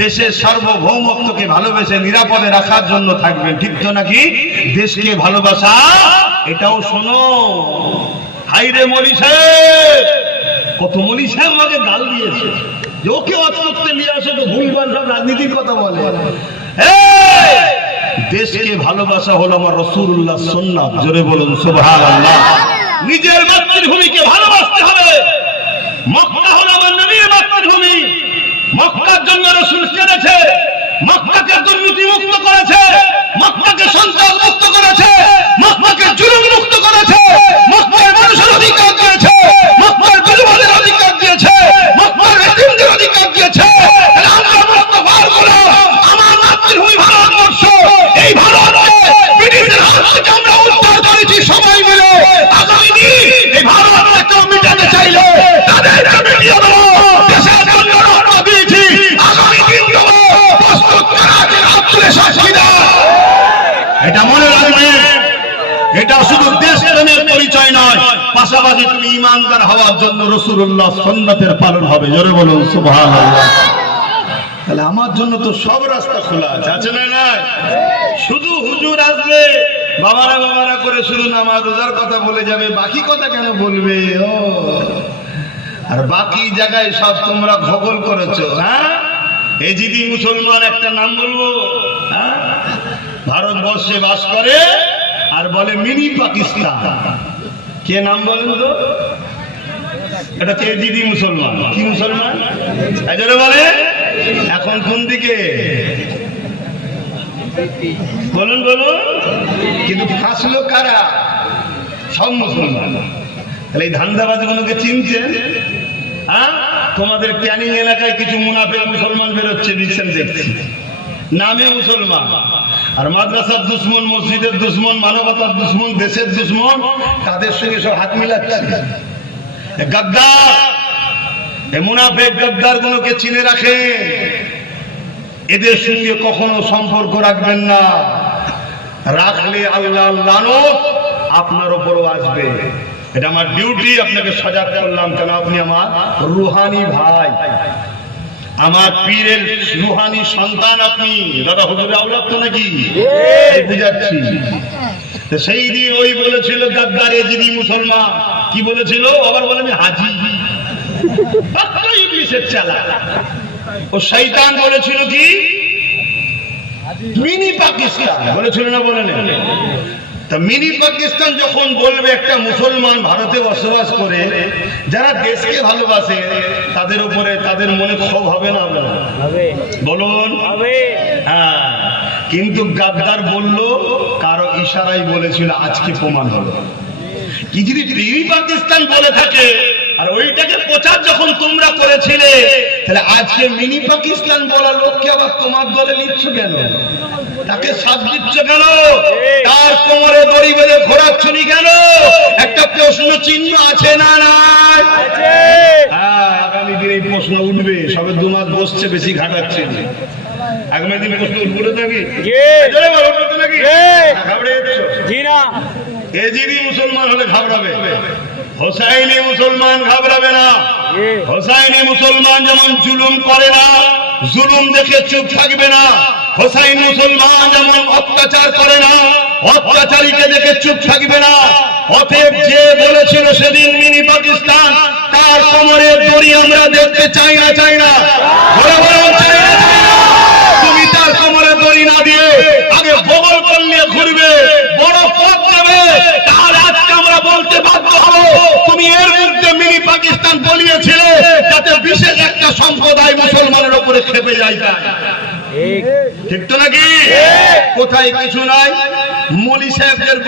দেশের সার্বভৌমত্বকে ভালোবেসে নিরাপদে রাখার জন্য থাকবেন, ঠিক তো নাকি? দেশকে ভালোবাসা, এটাও শোনো। হাইরে মলি সাহেব, কত মলি সাহেব আমাকে গাল দিয়েছে যে ওকে অত করতে নিয়ে আসে, তো ভুলভাল সব রাজনীতির কথা বলে। দেশকে ভালোবাসা হলো আমার রাসূলুল্লাহ সুন্নাত, জোরে বলুন সুবহানাল্লাহ। নিজের মাতৃভূমিকে ভালোবাসতে হবে। মক্কা হলো আমার নবীর মাতৃভূমি, মক্কার জন্য রাসূল কেঁদেছে, মক্কাকে দুর্নীতি মুক্ত করেছে, মক্কাকে সন্ত্রাস মুক্ত করেছে, মক্কাকে জুলুম মুক্ত করেছে, মক্কার মানুষের অধিকার দিয়েছে, মক্কার পরিবারের অধিকার দিয়েছে, মক্কার এতিমদের অধিকার দিয়েছে। আমরা মুস্তাফার গোলাম, আমার মাতৃভূমি ভারতবর্ষ, এই ভারতকে ব্রিটিশদের হাত থেকে আমরা উদ্ধার করেছি সবাই মিলে। আগামী দিন এই ভারতকে কেউ মিটাতে চাইলে তাদেরকে মিটিয়ে দেবো, দেশের জন্য রক্ত দিয়েছি, আগামী দিন দেবো, প্রস্তুত করা আছে রাত্রে সাক্ষীরা। এটা মনে রাখবেন, এটা শুধু দেশ প্রেমের পরিচয় নয়, পাশাপাশি তুমি ইমানদার হওয়ার জন্য রাসূলুল্লাহ সুন্নাতের পালন হবে, জোরে বলুন সুবহানাল্লাহ। তাহলে আমার জন্য তো সব রাস্তা খোলা আছে, আছে না? নাই শুধু হুজুর আসবে বাবারা বাবারা করে শুধু নামাজ রোজার কথা বলে যাবে, বাকি কথা কেন বলবে? ও আর বাকি জায়গায় সব তোমরা ভগল করেছো। হ্যাঁ, এই যদি মুসলমান একটা নাম বলবো, হ্যাঁ, ভারতবর্ষে বাস করে আর বলে মিনি পাকিস্তান, কে নাম বলেন তো? এটা কে? দিদি মুসলমান। কি মুসলমান? এজন্য বলে এখন কোন দিকে বলুন বলুন, কিন্তু ফাঁসলো কারা? সব মুসলমান। তাহলে এই ধান্দাবাজ গুলোকে চিনছেন? হ্যাঁ, তোমাদের ক্যানিং এলাকায় কিছু মুনাফিক মুসলমান বেরোচ্ছে, দিচ্ছেন দেখছি, নামে মুসলমান, আর মাদ্রাসার দুশ্মন, মসজিদের দুশ্মন, মানবতার দুশ্মন, দেশের দুশ্মন, তাদের সঙ্গে সব হাত মিলাচ্ছে। গাদ্দার, এই মুনাফিক গাদ্দার গুলোকে চিনে রাখেন, এদের সঙ্গে কখনো সম্পর্ক রাখবেন না, রাখলে আল্লাহর লানত আপনার উপরও আসবে। এটা আমার ডিউটি, আপনাকে সজাগ করলাম, কেন আপনি আমার রুহানি ভাই, আমার পীরের রুহানি সন্তান আপনি। দাদা হুজুরের আওলাদ তো নাকি? বুঝাচ্ছি। সেই দিন ওই বলেছিল গাদ্দার এজিদি মুসলমান, কি বলেছিল? আবার বলে আমি হাজি, ইবলিসের চালা। ও শয়তান বলেছিল কি মিনি পাকিস্তান, বলেছিল না? বলে না? তা মিনি পাকিস্তান যখন বলবে একটা মুসলমান ভারতে বসবাস করে যারা দেশকে ভালোবাসে, তাদের উপরে তাদের মনে ক্ষোভ হবে না? হবে না? বলুন। হ্যাঁ, কিন্তু গাদ্দার বলল কারো ইশারাই বলেছিল, আজকে প্রমাণ হলো। কি যদি মিনি পাকিস্তান বলে থাকে আর ওইটাকে প্রচার যখন তোমরা করেছিলে, তাহলে আজকে মিনি পাকিস্তান বলা লোককে আবার তোমার দলে নিচ্ছ কেন? তাকে সাথ দিচ্ছ কেন? তার কোমরে দড়ি বেঁধে ঘোরাচ্ছনি কেন? একটা প্রশ্ন চিহ্ন আছে না? নাই? হ্যাঁ, আগামী দিন এই প্রশ্ন উঠবে, সবে 2 মাস বসছে, বেশি ঘাটাচ্ছে। আগামী দিন প্রশ্ন উঠবে নাকি? এজিদি মুসলমান হলে ঘাবড়াবে, হোসাইনি মুসলমান ঘাবড়াবে না। হোসাইনি মুসলমান যেমন জুলুম করে না, জুলুম দেখে চুপ থাকবে না। হোসাইন মুসলমান যেমন অত্যাচার করে না, অত্যাচারীকে দেখে চুপ থাকবে না। অতএব যে বলেছিল সেদিন মিনি পাকিস্তান, তার কোমরের দড়ি আমরা দেখতে চাই না, চাই না, বলে বলুন চাই না, চাই না। তুমি তার কোমরের দড়ি না দিয়ে আগে বগল কল নিয়ে ঘুরবে, বড় পথ নেবে, তাহলে আজকে আমরা বলতে বাধ্য হব তুমি এর মধ্যে মিনি পাকিস্তান বলিয়েছিলে যাতে বিশেষ একটা সম্প্রদায় মুসলমানের উপরে খেপে যায়। ঠিক তো নাকি? কোথায় কিছু নাই, মৌলী সাহেবদের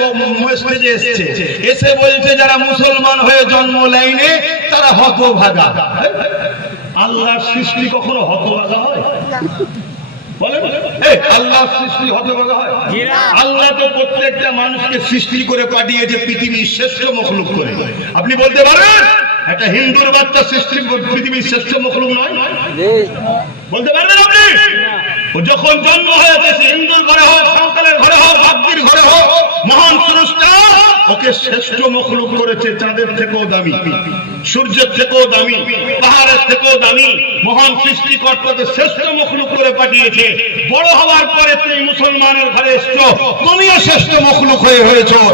মেসেজে এসেছে, এসে বলছে যারা মুসলমান হয়ে জন্ম নেয়নি তারা হতভাগা। আল্লাহর সৃষ্টি কখনো হতভাগা হয়? বলেন, আল্লাহর সৃষ্টি হতভাগা হয়? আল্লাহ তো প্রত্যেকটা মানুষকে সৃষ্টি করে পাঠিয়েছে পৃথিবীর শ্রেষ্ঠ মখলুক করে। আপনি বলতে পারবেন একটা হিন্দুর বাচ্চা সৃষ্টি পৃথিবীর শ্রেষ্ঠ মখলুক নয়? বলতে পারবেন আপনি? ও যখন জন্ম হয়েছে, হিন্দুর ঘরে হোক, সাঁওতালের ঘরে হোক, বাগদির ঘরে হোক, মহান স্রষ্টা ওকে শ্রেষ্ঠ মখলুক করেছে। চাঁদের থেকেও দামি, সূর্যের থেকেও দামি, পাহাড়ের থেকেও দামি মহান সৃষ্টিকর্তাকে শ্রেষ্ঠ মখলুক করে পাঠিয়েছে। বড় হওয়ার পরে তুমি মুসলমানের ঘরে এসছো, তুমিও শ্রেষ্ঠ মখলুক হয়ে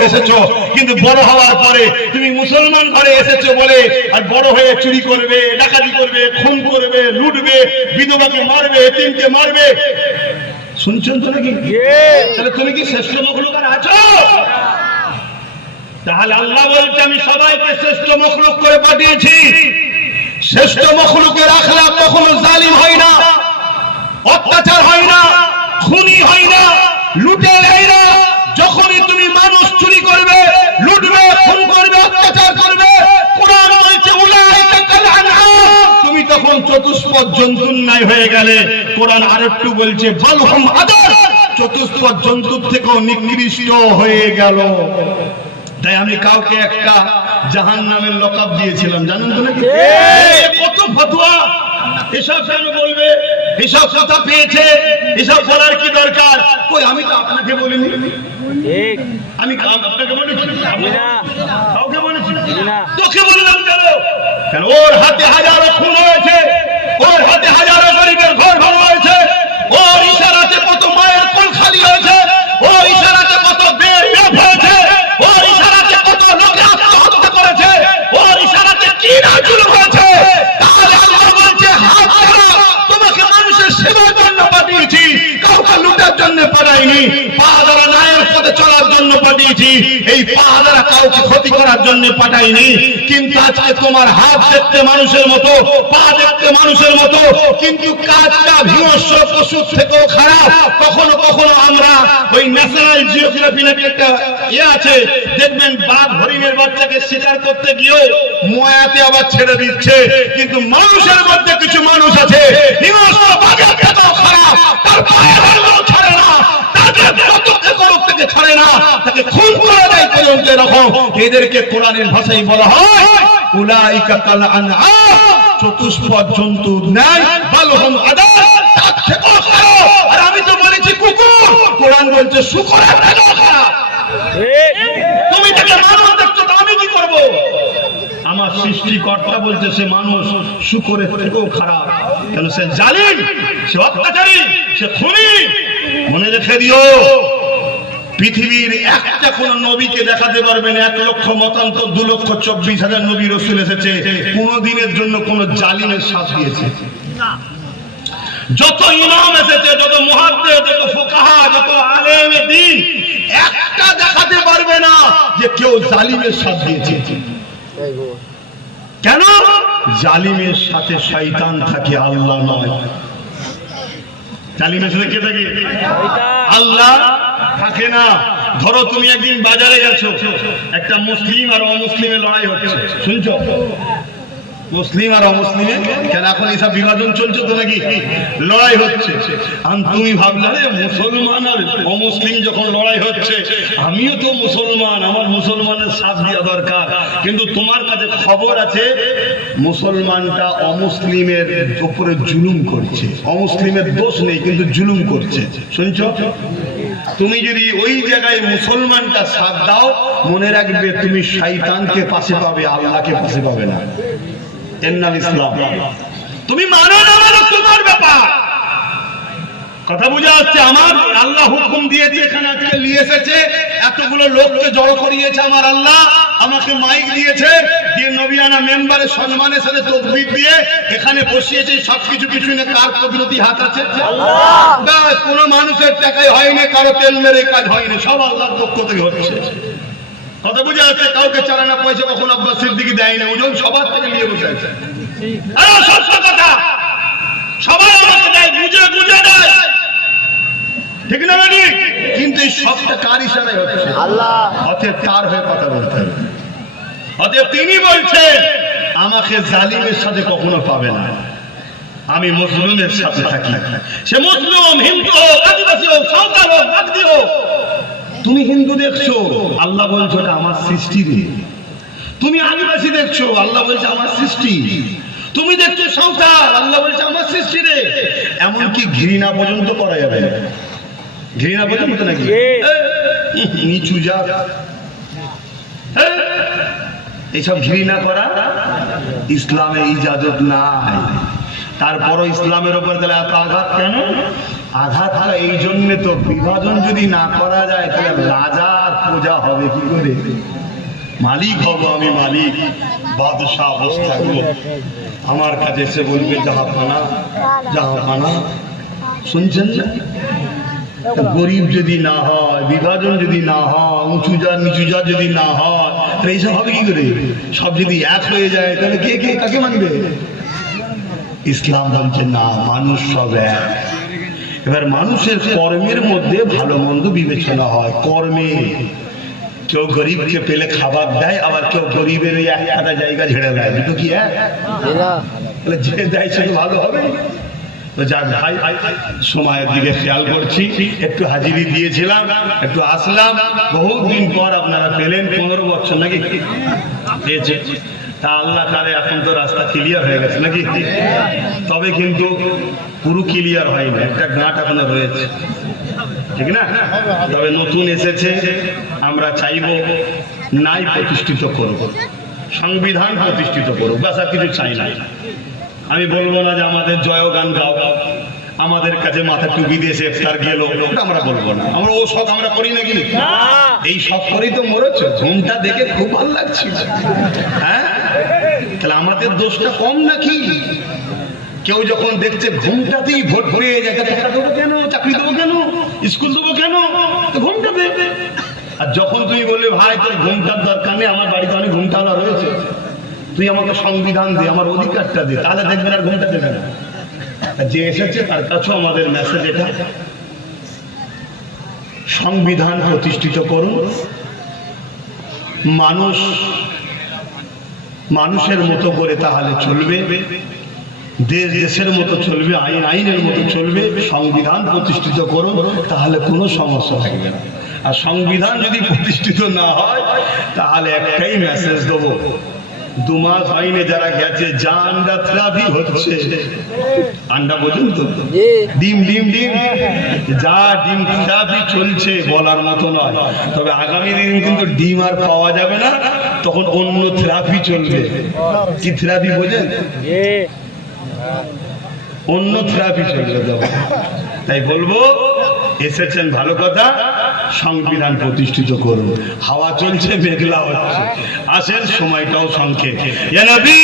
এসেছো। কিন্তু বড় হওয়ার পরে তুমি মুসলমান ঘরে এসেছো বলে আর বড় হয়ে চুরি করবে, ডাকাতি করবে, খুন করবে, লুটবে, বিধবাকে মারবে, এতিমকে মারবে। শুনছেন তো নাকি? তাহলে তুমি কি শ্রেষ্ঠ মখলুক আর আছো? তাহলে আল্লাহ বলছে আমি সবাইকে শ্রেষ্ঠ মখলুক করে পাঠিয়েছি। শ্রেষ্ঠ মখলুকের আখলাক কখনো জালিম হয় না, অত্যাচার হয় না, খুনি হয় না, লুটে নেয় না। যখনই তুমি মানুষ চুরি করবে, লুটবে, খুন করবে, অত্যাচার করবে, কোরআন বলছে উলাইকা কাল আনআম, তুমি তখন চতুষ্পদ জন্তুর ন্যায় হয়ে গেলে। কোরআন আরেকটু বলছে বাল হুম আদাল, চতুষ্পদ জন্তুর থেকেও নিকৃষ্ট হয়ে গেল। তাই আমি কাউকে একটা জাহান্নামের লকাব দিয়েছিলাম, জানেন তো নাকি? কত ফতোয়া, এসব কেন বলবে, এসব কথা পেয়েছে, এসব বলার কি দরকার? কই আমি তো আপনাকে বলিনি, আমি আপনাকে বলেছি, কাউকে বলেছি? তোকে বললাম কেন? কেন ওর হাতে হাজারো খুন হয়েছে, ওর হাতে হাজারো গরিবের ঘর ভাঙা হয়েছে, ওর ইশারাতে কত মায়ের কোল খালি হয়েছে, ওর ইশারাতে কত বের বের হয়েছে, ওর ইশারাতে কত লোকে আত্মহত্যা করেছে, ওর ইশারাতে কি না জুলুম হয়েছে। তাহলে আল্লাহ বলছে হাত ছাড়ো, তোমাকে মানুষের সেবার জন্য পাঠিয়েছি, কাউকে লুটার জন্য পাঠাইনি। পা দ্বারা ন্যায়ের পথে চলার জন্য পাঠিয়েছি, এই পা দ্বারা কাউকে ক্ষতি করার জন্য পাঠাইনি। কিন্তু আজকে তোমার হাত দেখতে মানুষের মতো, পা দেখতে মানুষের মতো, কিন্তু কাজটা হিংস্র পশুর থেকেও খারাপ। কখনো কখনো আমরা ওই ন্যাশনাল জিওগ্রাফি নাকি একটা আছে, দেখবেন বাঘ হরিণের বাচ্চাকে শিকার করতে গিয়েও ময়াতে আবার ছেড়ে দিচ্ছে। কিন্তু মানুষের মধ্যে কিছু মানুষ আছে হিংস্র বাঘের থেকেও খারাপ, তার পায়ের হাড়ও ছাড়ে না, তাদের কতকে করুক থেকে ছাড়ে না, তাকে খুন করে দেয় পর্যন্ত। এরকম এদেরকে কোরআনের ভাষায় বলা হয় উলাইকা কাল আনআম, চতুষ্পদ জন্তুর ন্যায়, বাল হুম আদাল, তার থেকেও খারাপ। আর আমি তো বলেছি কুকুর, কোরআন বলছে শুকরের থেকেও খারাপ। তুমি তাকে মানুষ দেখছো, তো আমি কি করব? আমার সৃষ্টিকর্তা বলছে সে মানুষ শুকরের থেকেও খারাপ। কেন? সে জালিম, সে অত্যাচারী, সে খুনি। মনে রেখে দিও, পৃথিবীর একটা কোন নবীকে দেখাতে পারবেন 1 লক্ষ মতান্তর 2,24,000 নবী রাসূল এসেছে, কোন দিনের জন্য কোন জালিমের সাথ দিয়েছে? যত ইমাম এসেছে, যত মুহাদ্দিস, যত ফুকাহা, যত আলেমে দ্বীন, একটা দেখাতে পারবে না যে কেউ জালিমের সাথ দিয়েছে। কেন? জালিমের সাথে শয়তান থাকে, আল্লাহ নয়। জালিমের সাথে কে থাকে? আল্লাহ থাকে না। ধরো তুমি একদিন বাজারে গেছো, একটা মুসলিম আর অমুসলিমের লড়াই হচ্ছে, শুনছো? মুসলিম আর অমুসলিমে, কেন এখন এইসব বিভাজন চলছে তো নাকি, লড়াই হচ্ছে। আর তুমি ভাবলে মুসলমান আর অমুসলিম যখন লড়াই হচ্ছে, আমিও তো মুসলমান, আমার মুসলমানের সাথ দেওয়া দরকার। কিন্তু তোমার কাছে খবর আছে মুসলমানটা অমুসলিমের উপরে জুলুম করছে, অমুসলিমের দোষ নেই কিন্তু জুলুম করছে, শুনছো? তুমি যদি ওই জায়গায় মুসলমানটা সাথ দাও, মনে রাখবে তুমি শয়তানকে পাশে পাবে, আল্লাহকে পাশে পাবে না। এর নাম ইসলাম। তুমি মানো না মানো তোমার ব্যাপার, কথা বুঝা যাচ্ছে? আমার আল্লাহ হুকুম দিয়েছে, এখানে আজকে নিয়ে এসেছে, এতগুলো লোককে জড়ো করিয়েছে আমার আল্লাহ, আমাকে মাইক দিয়েছে, দিয়ে নবিয়ানা মেম্বারে সম্মানের সাথে তকবীর দিয়ে এখানে বসিয়েছে। সবকিছু পিছনে কার কুদরতি হাত আছে? আল্লাহ। কোনো মানুষের টাকায় হয়নি, কারো তেল মেরে কাজ হয়নি, সব আল্লাহর পক্ষ থেকে হচ্ছে। কথা বুঝা যাচ্ছে? কাউকে চালানা পয়সা কখন আব্বাস সিদ্দিকী দেয় না, ওজন সবার থেকে নিয়ে বসে আছে। সত্য কথা, সবাই আমাকে দেয়, বুঝে বুঝে দেয়, ঠিক না মানে? কিন্তু এই সবটা কার ইশারায় হচ্ছে? আল্লাহ। অতএব তার হয়ে কথা বলতে হবে। অতএব তিনি বলছেন আমাকে জালিমের সাথে কখনো পাবে না, আমি মুসলিমের সাথে থাকি। সে মুসলিম, হিন্দু হোক, আদিবাসী হোক, সাঁওতাল হোক, বাগদি হোক। তুমি হিন্দু দেখছো, আল্লাহ বলছো এটা আমার সৃষ্টি রে। তুমি আদিবাসী দেখছো, আল্লাহ বলছে আমার সৃষ্টি। তুমি দেখছো সাঁওতাল, আল্লাহ বলছে আমার সৃষ্টি রে। এমনকি ঘৃণা পর্যন্ত করা যাবে না। ঘৃণা পর্যন্ত নাকি? নিচু জাত, এইসব ঘৃণা করা ইসলামে ইজাজত নাই। তারপরও ইসলামের উপর তাহলে এত আঘাত কেন? আঘাত এই জন্য তো, বিভাজন যদি না করা যায় তাহলে রাজা আর প্রজা হবে কি করে? মালিক হব আমি, মালিক বাদশাহ বসে থাকবো, আমার কাছে এসে বলবে জাহাপানা জাহাপানা। শুনছেন না? গরিব যদি না হয়, বিভাজন যদি না হয়, উঁচু জাত নিচু জাত যদি না হয়, তাহলে এইসব হবে কি করে? সব যদি এক হয়ে যায় তাহলে কে কে কাকে মানবে? ইসলাম বলছে না, মানুষ সব এক। এবার মানুষের কর্মের মধ্যে ভালো মন্দ বিবেচনা হয়। কর্মে কেউ গরিবকে পেলে খাবার দেয়, আবার কেউ গরিবের ওই একটা জায়গা ঝেড়ে দেয়, দুটো কি এক? তাহলে যে দেয় সে ভালো হবে। তো যাক ভাই, সময়ের দিকে খেয়াল করছি, একটু হাজিরি দিয়েছিলাম, একটু আসলাম। বহুদিন পর আপনারা পেলেন, 15 বছর নাকি পেয়েছে। তা আল্লাহ তারে এখন তো রাস্তা ক্লিয়ার হয়ে গেছে নাকি? তবে কিন্তু পুরো ক্লিয়ার হয়নি, একটা গাঁট এখনো রয়েছে, ঠিক না? তবে নতুন এসেছে, আমরা চাইব নাই প্রতিষ্ঠিত করব, সংবিধান প্রতিষ্ঠিত করব, ব্যাস আর কিছু চাই না। আমি বলবো না যে আমাদের জয়গান গাও, আমাদের কাছে মাথা টুপি দিয়ে ইফতার গেল, ওটা আমরা বলবো না। আমরা ও শখ আমরা করি নাকি? এই শখ করেই তো মরেছ। ঘুমটা দেখে খুব ভালো লাগছিল, হ্যাঁ? তাহলে আমাদের দোষটা কম নাকি? কেউ যখন দেখছে ঘুমটাতেই ভোট পেয়ে যায়, টাকা দেবো কেন, চাকরি দেবো কেন, স্কুল দেবো কেন, ঘুমটা দেবে। আর যখন তুমি বললে ভাই তোর ঘুমটার দরকার নেই, আমার বাড়িতে অনেক ঘুমটাওয়ালা রয়েছে, তুই আমাকে সংবিধান দে, আমার অধিকারটা দে, তাহলে দেখবেন আর ঘুমটা দেবে না। যে এসেছে তার কাছেও আমাদের মেসেজ এটা, সংবিধান প্রতিষ্ঠিত করুন। মানুষ মানুষের মতো করে তাহলে চলবে, দেশ দেশের মতো চলবে, আইন আইনের মতো চলবে। সংবিধান প্রতিষ্ঠিত করুন, তাহলে কোনো সমস্যা থাকবে না। আর সংবিধান যদি প্রতিষ্ঠিত না হয় তাহলে একটাই মেসেজ দেবো, 2 মাস হয়নি যারা গেছে, যা আন্ডা থ্রাফি হচ্ছে, আন্ডা বোঝেন তো, ডিম ডিম ডিম, যা ডিম থ্রাফি চলছে বলার মতো নয়। তবে আগামী দিন কিন্তু ডিম আর পাওয়া যাবে না, তখন অন্য থ্রাফি চলবে। কি থ্রাফি বোঝেন? অন্য থ্রাফি চলবে। তাই বলবো, এসেছেন ভালো কথা, সংবিধান প্রতিষ্ঠিত করুন। হাওয়া চলছে, মেঘলা হচ্ছে, আসেন, সময়টাও সংক্ষেপ। ইয়া নবী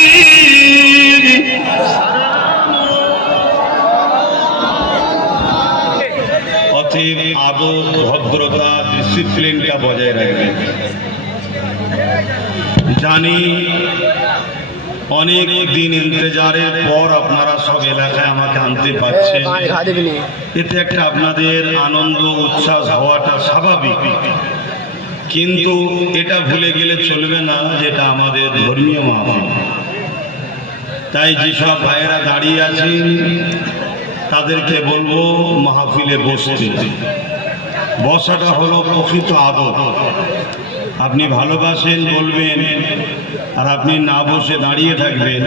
অতএব আদব, ভদ্রতা, ডিসিপ্লিনটা বজায় রাখবেন। জানি অনেক দিন ইন্তজারের পর আপনারা সব এলাকায় আমাকে আনতে পারছেন, এতে একটা আপনাদের আনন্দ উচ্ছ্বাস হওয়াটা স্বাভাবিক। কিন্তু এটা ভুলে গেলে চলবে না, যেটা আমাদের ধর্মীয় মাহফিল। তাই যেসব ভাইয়েরা দাঁড়িয়ে আছেন তাদেরকে বলবো মাহফিলে বসতে। বসাটা হলো প্রকৃত আদব। আপনি ভালোবাসেন বলবেন, আর আপনি না বসে দাঁড়িয়ে থাকবেন,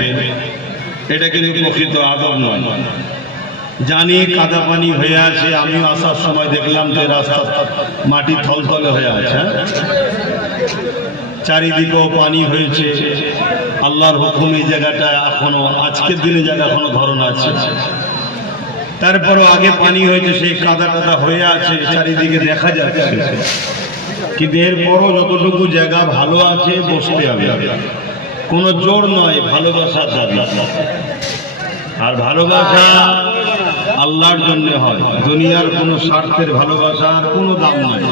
এটা কিন্তু প্রকৃত আদব নয়। জানি কাদা পানি হয়ে আছে, আমিও আসার সময় দেখলাম যে রাস্তা মাটি থলথলে হয়ে আছে, চারিদিকেও পানি হয়েছে। আল্লাহর হুকুম এই জায়গাটা এখনো, আজকের দিনে জায়গা এখনো ধরন আছে। তারপরও আগে পানি হয়েছে, সেই কাদা টাদা হয়ে আছে, চারিদিকে দেখা যাচ্ছে, কিন্তু এরপরও যতটুকু জায়গা ভালো আছে বসতে হবে, কোনো জোর নয়, ভালোবাসার দাবি। আর ভালোবাসা আল্লাহর জন্য হয়, দুনিয়ার কোনো স্বার্থের ভালোবাসার কোনো দাম নাই।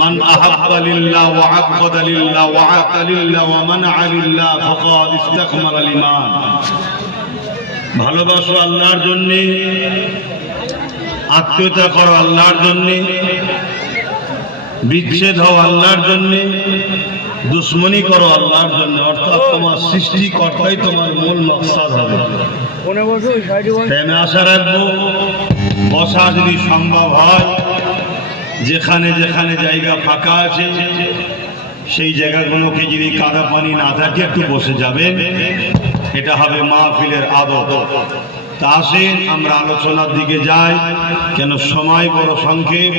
মান আহাব্বা লিল্লাহ ওয়া আবগাদা লিল্লাহ ওয়া আতা লিল্লাহ ওয়া মানআ লিল্লাহ ফাকাদ ইসতাকমালাল ঈমান। ভালোবাসো আল্লাহর জন্য, আত্মীয়তা করো আল্লাহর জন্য, বিচ্ছেদ হও আল্লাহর জন্য, দুশ্মনী করো আল্লাহর জন্য, অর্থাৎ তোমার সৃষ্টিকর্তাই তোমার মূল মাকসাদ হবে। আমি আশা রাখবো বসা যদি সম্ভব হয়, যেখানে যেখানে জায়গা ফাঁকা আছে সেই জায়গাগুলোকে যদি কাদা পানি না থাকে একটু বসে যাবেন, এটা হবে মাহফিলের আদত। তা আসেন আমরা আলোচনার দিকে যাই, কেন সময় বড় সংক্ষেপ,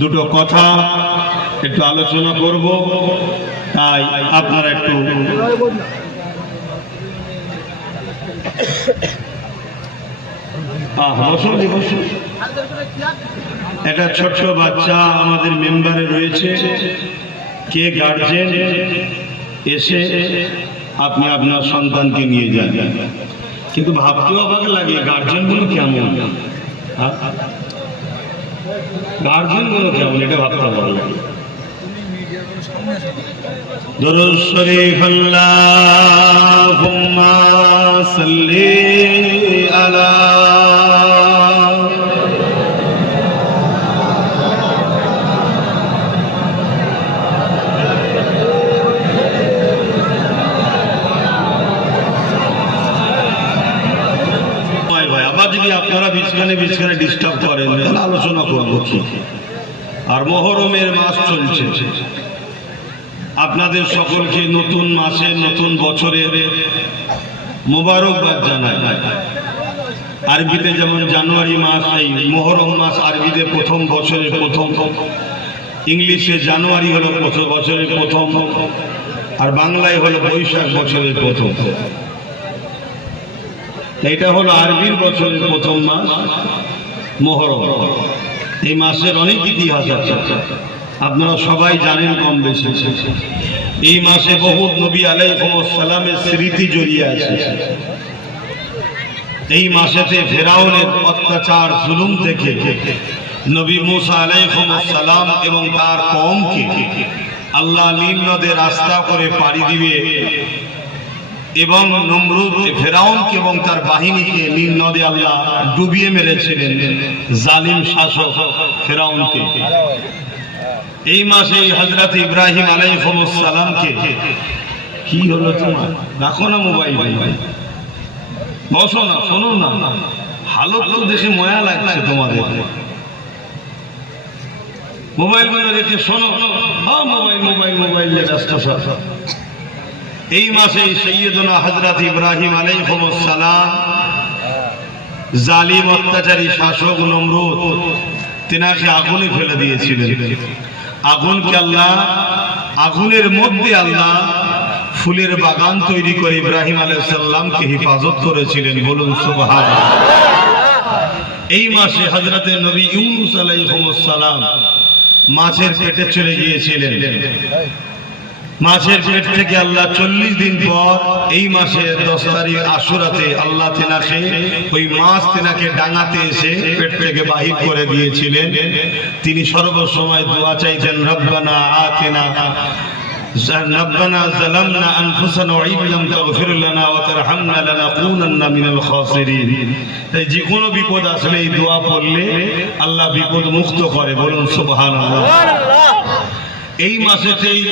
দুটো কথা একটু আলোচনা করব, তাই আপনারা একটু বসুন। একটা ছোট্ট বাচ্চা আমাদের মেম্বারে রয়েছে, কে গার্জেন এসে আপনি আপনার সন্তানকে নিয়ে যান, কিন্তু ভাবতেও অবাক লাগে গার্জেনগুলো কেমন, গার্জেনগুলো কেমন, এটা ভাবতে অবাক লাগে। দরুদ শরীফ আল্লাহুম্মা সাল্লি আলা যদি আপনারা বিছখানে ডিস্টার্ব করেন তাহলে আলোচনা করবো কি। আর মুহররমের মাস চলছে, আপনাদের সকলকে নতুন মাসে নতুন বছরের মোবারকবাদ জানাই। আরবিতে যেমন জানুয়ারি মাস, এই মুহররম মাস আরবিতে প্রথম বছরের প্রথম, ইংলিশে জানুয়ারি হলো বছরের প্রথম, আর বাংলায় হলো বৈশাখ বছরের প্রথম। এটা হলো আরবির বছরের প্রথম মাস মুহররম। এই মাসের অনেক ইতিহাস আছে, আপনারা সবাই জানেন কম বেশি। এই মাসে বহু নবী আলাইহিস সালামের স্মৃতি জড়িয়ে আছে। এই মাসেতে ফেরাউনের অত্যাচার জুলুম থেকে নবী মুসা আলাইহিস সালাম এবং তার কওমকে আল্লাহ নীল নদের রাস্তা করে পাড়ি দিবে এবং নমরুদ ফেরাউনকে এবং তার বাহিনীকে নীল নদে আল্লাহ ডুবিয়ে মেরেছিলেন, জালিম শাসক ফেরাউনকে। এই মাসে হযরত ইব্রাহিম আলাইহিস সালামকে, কি হলো তোমার, রাখো না মোবাইল, বসো না, শোনো না, হালত তো দেখে ময়া লাগছে তোমাদের, মোবাইলগুলো রেখে শোনো। হ্যাঁ মোবাইল ব্যস্ত সব। এই মাসে সৈয়দনা হযরত ইব্রাহিম আলাইহিস সালাম জালিম অত্যাচারী শাসক নমরুদ তিনাকে আগুনে ফেলে দিয়েছিলেন। আগুনকে আল্লাহ, আগুনের মধ্যে আল্লাহ ফুলের বাগান তৈরি করে ইব্রাহিম আলাইহিস সালামকে হেফাজত করেছিলেন, বলুন সুবহানাল্লাহ। এই মাসে হযরত নবী ইউনূস আলাইহিস সালাম মাছের পেটে চলে গিয়েছিলেন। মাছের পেট থেকে আল্লাহ 40 দিন পর এই মাসের 10 তারিখ আশুরাতে আল্লাহ তেনাকে, ওই মাছ তেনাকে ডাঙাতে এসে পেট থেকে বাহির করে দিয়েছিলেন। তিনি সর্বসময় দোয়া চাইতেন, রব্বানা আতিনা রব্বানা যালামনা আনফুসানা ওয়া ইন লাম তাগফির লানা ওয়া তারহামনা লানাকুনান্না মিনাল খাসিরিন। তাই যে কোনো বিপদ আসলে এই দোয়া পড়লে আল্লাহ বিপদ মুক্ত করে, বলুন সুবহানাল্লাহ। এই মাসেতেই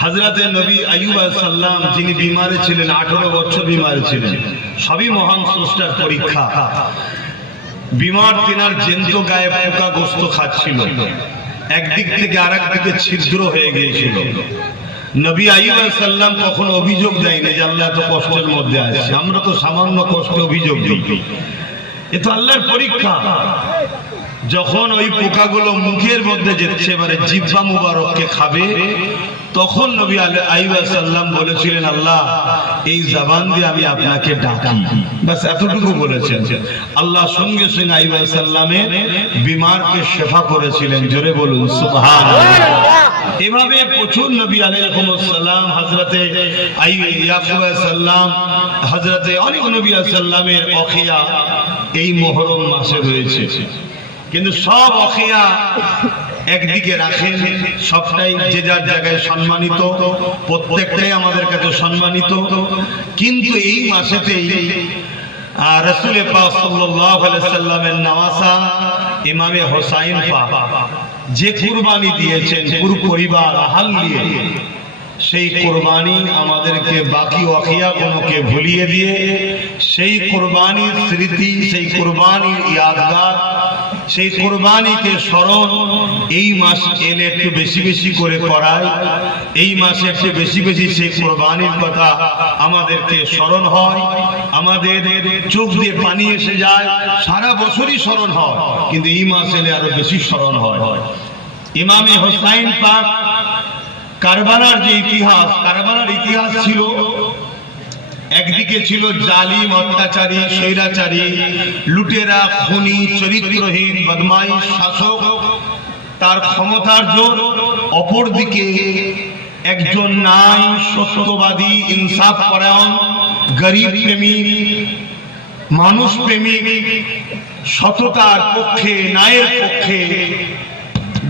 হযরত নবী আইয়ুব আলাইহিস সালাম, যিনি বিমারে ছিলেন, 18 বছর বিমারে ছিলেন, সবই মহান স্রষ্টার পরীক্ষা। বিমার তিনার জ্যান্ত গায়ে পোকা গোস্ত খাচ্ছিল, একদিক থেকে আরেক দিকে ছিদ্র হয়ে গিয়েছিল। নবী আইয়ুব আলাইহিস সালাম কখনো অভিযোগ দেয়নি যে আল্লাহ এত কষ্টের মধ্যে আছে। আমরা তো সামান্য কষ্ট অভিযোগ দিই, এ তো আল্লাহর পরীক্ষা। যখন ওই পোকাগুলো মুখের মধ্যে যেচ্ছে, এবারে জিহ্বা মুবারককে খাবে, তখন নবী আইয়ুব আলাইহিস সালাম বলেছিলেন, আল্লাহ এই জবান দিয়ে আমি আপনাকে ডাকি, বাস এতটুকু বলেছেন। আল্লাহ সঙ্গে সঙ্গে আইয়ুব আলাইহিস সালামের বিমারকে শেফা করেছিলেন। জোরে বলুন সুবহানাল্লাহ। এভাবে প্রচুর নবী আলাইহিস সালাম, হযরতে ইয়াকুব আলাইহিস সালাম, হযরতে অনেক নবী আলাইহিস সালামের ওখিয়া এই মুহররম মাসে রয়েছে। কিন্তু সব ওখিয়া একদিকে রাখেন, সবটাই যে যার জায়গায় সম্মানিত, প্রত্যেকটাই আমাদের কাছে সম্মানিত। কিন্তু এই মাসেতেই রাসূল পাক সাল্লাল্লাহু আলাইহি সাল্লামের নওয়াসা ইমামে হোসাইন পাক যে কুরবানি দিয়েছেন পুরো পরিবার আহাল নিয়ে, সেই কুরবানি আমাদেরকে বাকি ওয়াকিয়াগুলোকে ভুলিয়ে দিয়ে সেই কুরবানির স্মৃতি, সেই কুরবানির ইয়াদগার, সেই কুরবানিকে স্মরণ এই মাস এলে একটু বেশি বেশি করে করায়। এই মাসে একটু বেশি বেশি সেই কুরবানির কথা আমাদেরকে স্মরণ হয়, আমাদের চোখ দিয়ে পানি এসে যায়। সারা বছরই স্মরণ হয়, কিন্তু এই মাস এলে আরো বেশি স্মরণ হয়। ইমামে হোসাইন পাক কারবালার যে ইতিহাস, কারবালার ইতিহাস ছিল, একদিকে ছিল জালিম, অত্যাচারী, স্বৈরাচারী, লুটেরা, খুনি, চরিত্রহীন, বদমাইশ শাসক, তার ক্ষমতার জোর। অপরদিকে একজন ন্যায়, সত্যবাদী, ইনসাফ পরায়ণ, গরিব প্রেমিক, মানুষ প্রেমিক, সততার পক্ষে, ন্যায়ের পক্ষে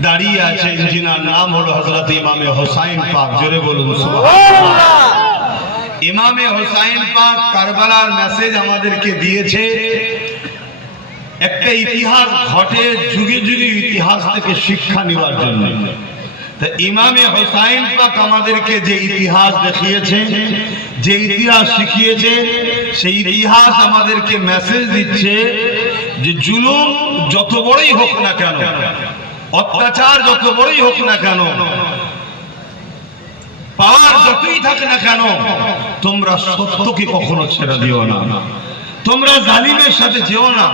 দাঁড়িয়ে আছে, যিনার নাম হলো হযরত ইমামে হোসাইন পাক। জোরে বলুন সুবহানাল্লাহ। ইমামে হোসাইন পাক কারবালার মেসেজ আমাদেরকে দিয়েছে। একটা ইতিহাস ঘটে, যুগে যুগে ইতিহাস থেকে শিক্ষা নেওয়ার জন্য। তা ইমামে হোসাইন পাক আমাদেরকে যে ইতিহাস দেখিয়েছে, যে ইতিহাস শিখিয়েছে, সেই ইতিহাস আমাদেরকে মেসেজ দিচ্ছে যে জুলুম যত বড়ই হোক না কেন, অত্যাচার যত বড়ই হোক না কেন, পাওয়ার যতই থাকে না কেন, তোমরা সত্যকে কখনো ছেড়ে দিও না। তোমরা জালিমের সাথে যেও না,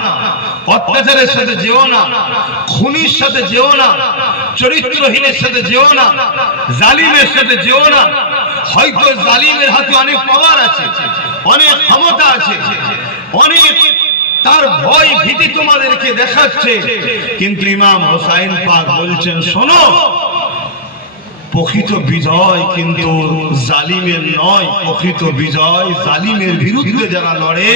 অত্যাচারের সাথে যেও না, খুনির সাথে যেও না, চরিত্রহীনের সাথে যেও না, জালিমের সাথে যেও না। হয়তো জালিমের হাতে অনেক পাওয়ার আছে, অনেক ক্ষমতা আছে, অনেক তার ভয় ভীতি তোমাদেরকে দেখাচ্ছে, কিন্তু ইমাম হোসাইন পাক বলছেন, শোনো, প্রকৃত বিজয় কিন্তু জালিমের নয়, প্রকৃত বিজয় জালিমের বিরুদ্ধে যারা লড়ে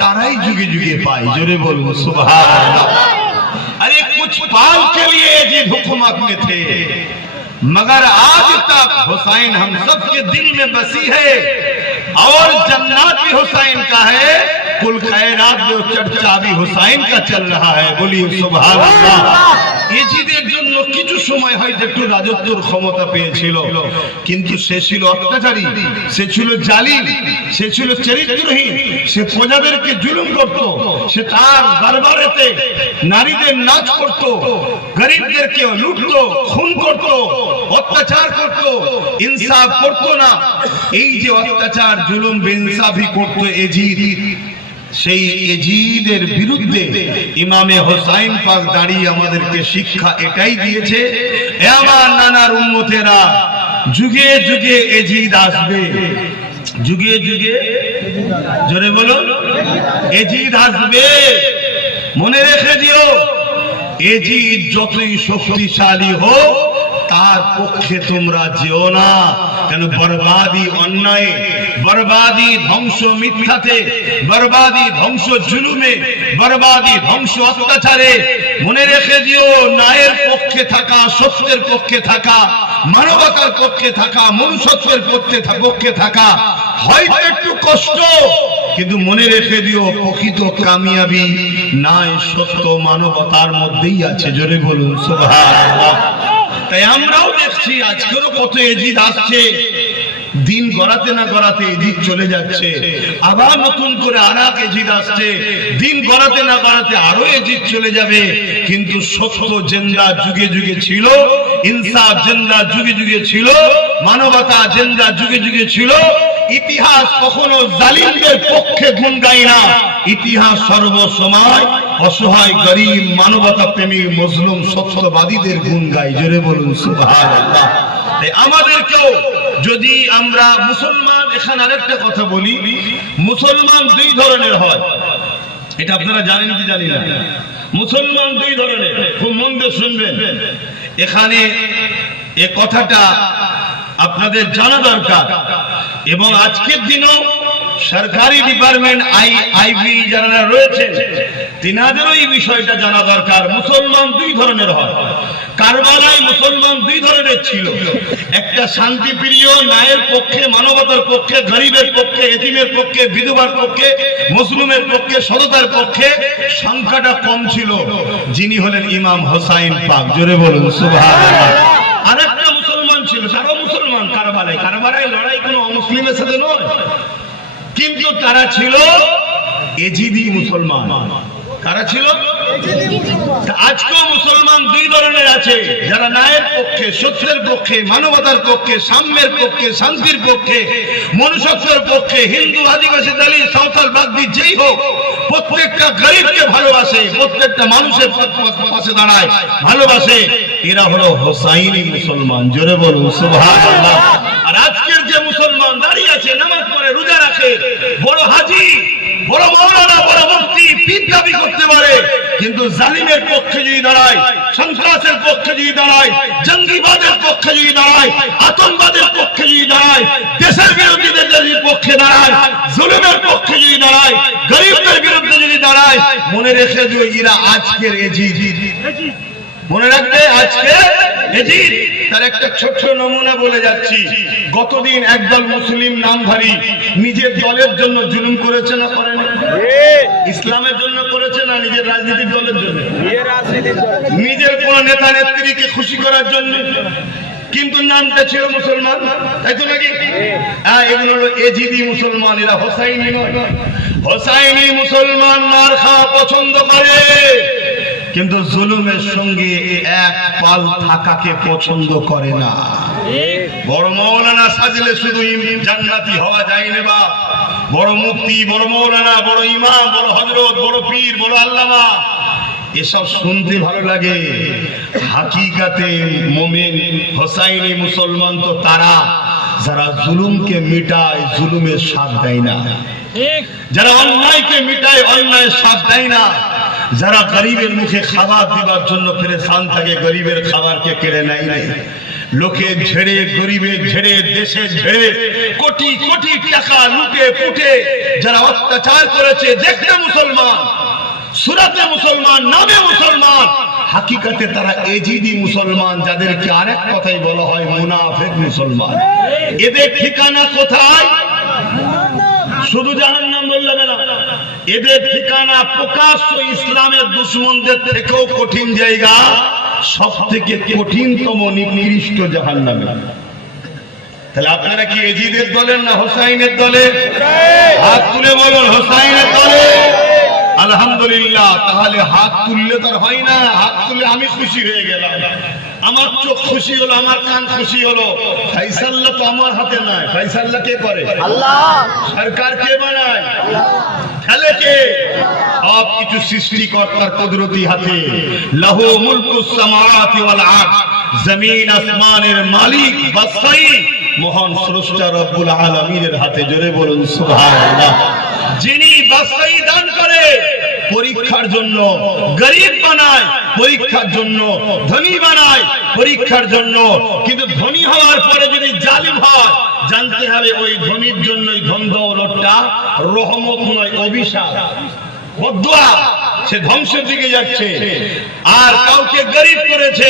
তারাই যুগে যুগে পায়। জোরে বলুন সুবহানাল্লাহ। अरे कुछ पाल के लिए ये हुकूमत में थे, मगर आज तक हुसैन हम सबके दिल में बसी है, और जन्नत भी हुसैन का है, कुल खैरात में चर्चा भी हुसैन का चल रहा है। बोलिए सुभान अल्लाह। এজিদের জন্য কিছু সময় হয়তো একটু রাজত্বের ক্ষমতা পেয়েছিল, কিন্তু সে ছিল অত্যাচারী, সে ছিল জালিম, সে ছিল চরিত্রহীন, সে প্রজাদেরকে জুলুম করত, সে তার দরবারেতে নারীদের নাচ করত, গরিবদেরকে লুটত, খুন করত, অত্যাচার করত, ইনসাফ করত না। এই যে অত্যাচার, জুলুম, বেইনসাফি করত এজিদ, সেই এজিদের বিরুদ্ধে ইমামে হোসাইন পাক দাঁড়িয়ে আমাদেরকে শিক্ষা এটাই দিয়েছে, এ আমার নানার উম্মতেরা, যুগে যুগে এজিদ আসবে, যুগে যুগে, জোরে বলুন, এজিদ আসবে। মনে রেখে দিও, এজিদ যতই শক্তিশালী হোক তার পক্ষে তোমরা যেও না, কেন বরবাদি অন্যায়, বরবাদি ধ্বংস মিথ্যাতে, বরবাদি ধ্বংস জুলুমে, বরবাদি ধ্বংস অত্যাচারে। মনে রেখে দিও, ন্যায়ের পক্ষে থাকা, সত্যের পক্ষে থাকা, মানবতার পক্ষে থাকা, মনুষ্যত্বের পক্ষে থাকা হয়তো একটু কষ্ট, কিন্তু মনে রেখে দিও প্রকৃত কামিয়াবি ন্যায়, সত্য, মানবতার মধ্যেই আছে। জোরে বলুন সুবহানাল্লাহ। তাই আমরাও দেখছি আজকেরও কত এজিদ আসছে, দিন গড়াতে না গড়াতে এজিদ চলে যাচ্ছে, আবার নতুন করে আর এক এজিদ আসছে, দিন গড়াতে না গড়াতে আরো এজিদ চলে যাবে। কিন্তু সত্য জিন্দা যুগে যুগে ছিল, ইনসাফ জিন্দা যুগে যুগে ছিল, মানবতা জিন্দা যুগে যুগে ছিল। ইতিহাস কখনো জালিমদের পক্ষে গুণ গায় না, ইতিহাস সর্বসময় অসহায় গরিব মানবতা প্রেমী মুসলিম সত্যবাদীদের গুণ গাই, জোরে বলুন সুবহানাল্লাহ। আমাদেরকেও যদি আমরা মুসলমান, এখানে আরেকটা কথা বলি, মুসলমান দুই ধরনের হয়, এটা আপনারা জানেন কি জানি না। মুসলমান দুই ধরনের, খুব মন দিয়ে শুনবেন, এখানে এ কথাটা আপনাদের জানা দরকার। এবং আজকের দিনও সরকারি ডিপার্টমেন্ট আইবি যারা রয়েছেন তিনাদেরও এই বিষয়টা জানা দরকার। মুসলমান দুই ধরনের হয়। কারবালায় মুসলমান দুই ধরনের ছিল, একটা শান্তিপ্রিয়, ন্যায়ের পক্ষে, মানবতার পক্ষে, গরিবের পক্ষে, এতিমের পক্ষে, বিধবার পক্ষে, মুসলিমের পক্ষে, সততার পক্ষে, সংখ্যাটা কম ছিল, যিনি হলেন ইমাম হোসাইন পাক, জোরে বলুন সুবহানাল্লাহ। আরেকটা মুসলমান ছিল, তারাও মুসলমান, কারবালায় লড়াই কোনো অমুসলিমের সাথে নয়, কিন্তু তারা ছিল এজিদি মুসলমান। কারা ছিল? আজকেও মুসলমান দুই ধরনের আছে, যারা ন্যায়ের পক্ষে, সত্যের পক্ষে, মানবতার পক্ষে, সাম্যের পক্ষে, শান্তির পক্ষে, মনুষ্যত্বের পক্ষে, হিন্দু, আদিবাসী, দলিত, সাঁওতাল, বাগদি যেই হোক, প্রত্যেকটা গরিবকে ভালোবাসে, প্রত্যেকটা মানুষের পাশে দাঁড়ায়, ভালোবাসে। এরা হলো হোসাইনি মুসলমান, জোরে বলুন সুবহানাল্লাহ। আর আজকের যে মুসলমান দাঁড়িয়ে আছে, নামাজ পড়ে, রোজা রাখে, বড় হাজি, বড় মাওলানা, বড় মুফতি, পীর দাবি করতে পারে, কিন্তু জালিমের পক্ষে যদি দাঁড়ায়, সন্ত্রাসের পক্ষে যদি দাঁড়ায়, জঙ্গিবাদের পক্ষে যদি দাঁড়ায়, আতঙ্কবাদের পক্ষে যদি দাঁড়ায়, দেশের বিরোধীদের যদি পক্ষে দাঁড়ায়, জুলুমের পক্ষে যদি দাঁড়ায়, গরিবদের বিরুদ্ধে যদি দাঁড়ায়, মনে রেখে যে এরা আজকের এজিদ, মনে রাখবে আজকে এজিদ। তার একটা ছোট্ট নমুনা বলে যাচ্ছি। গতদিন একদল মুসলিম নামধারী নিজের দলের জন্য জুলুম করেছে না করেন? ইসলামের জন্য করেছে না নিজের রাজনৈতিক দলের জন্য? নিজের কোন নেতা নেত্রীকে খুশি করার জন্য, কিন্তু নামটা ছিল মুসলমান, তাই তো নাকি? এগুলো হলো এজিদি মুসলমান, এরা হোসাইনি নয়। হোসাইনি মুসলমান মার খাওয়া পছন্দ করে, কিন্তু জুলুমের সঙ্গে এক পাল থাকাকে পছন্দ করে না। বড় মাওলানা সাজলে শুধু জান্নাতি হওয়া যায় না, বা বড় মুফতি, বড় মাওলানা, বড় ইমাম, বড় হযরত, বড় পীর, বড় আল্লামা, এসব শুনতে ভালো লাগে। হাকিকাতে মুমিন হোসাইনি মুসলমান তো তারা যারা জুলুমকে মিটায়, জুলুমের স্বাদ দেয় না, যারা অন্যায়কে মিটায়, অন্যায়ের স্বাদ দেয় না, যারা গরিবের মুখে খাবার দিবার জন্য পেরেশান থাকে, গরিবের খাবারকে কেড়ে নেয় নাই, লোকে ঝেড়ে, গরিবের ঝেড়ে, দেশের ঝেড়ে, কোটি কোটি টাকা লুটে পুটে যারা অত্যাচার করেছে, দেখতে মুসলমান, সুরাতে মুসলমান, নামে মুসলমান, হাকিকাতে তারা এজিদি মুসলমান, যাদেরকে আরেক কথাই বলা হয় মুনাফিক মুসলমান। এদের ঠিকানা কোথায়? শুধু জাহান্নাম বললে না, এদের ঠিকানা প্রকাশ্য ইসলামের দুশমনদের থেকেও কঠিন জায়গা, সব থেকে কঠিনতম নিকৃষ্ট জাহান্নামে। তাহলে আপনারা কি এজিদের দলের না হোসাইনের দলে? হাত তুলে বলুন হোসাইনের দলে। আলহামদুলিল্লাহ। তাহলে হাত তুললে তো হয় না, হাত তুলে আমি খুশি হয়ে গেলাম, আমার চোখ খুশি হলো, আমার কান খুশি হলো। ফাইসাল্লা তো আমার হাতে নাই, ফাইসাল্লা কে করে? আল্লাহ। সরকার কে বানায়? খেলে কে? সব কিছু সৃষ্টিকর্তার কুদরতি হাতে। লাহু মুলকুস সামাওয়াতি ওয়াল আরদ, জমিন আসমানের মালিক বাদশাহী মহান স্রষ্টা রব্বুল আলামিনের হাতে। জোরে বলুন সুবহানাল্লাহ। যিনি বাদশাহী দান করে, পরীক্ষার জন্য গরিব বানায়, পরীক্ষার জন্য ধনী বানায়, পরীক্ষার জন্য। কিন্তু ধনী হওয়ার পরে যদি জালিম হয়, জানতে হবে ওই ধনীর জন্যই ধন দৌলতটা রহমত নয়, অভিশাপ, বদদুয়া, সে ধ্বংসের দিকে যাচ্ছে। আর কাউকে গরিব করেছে,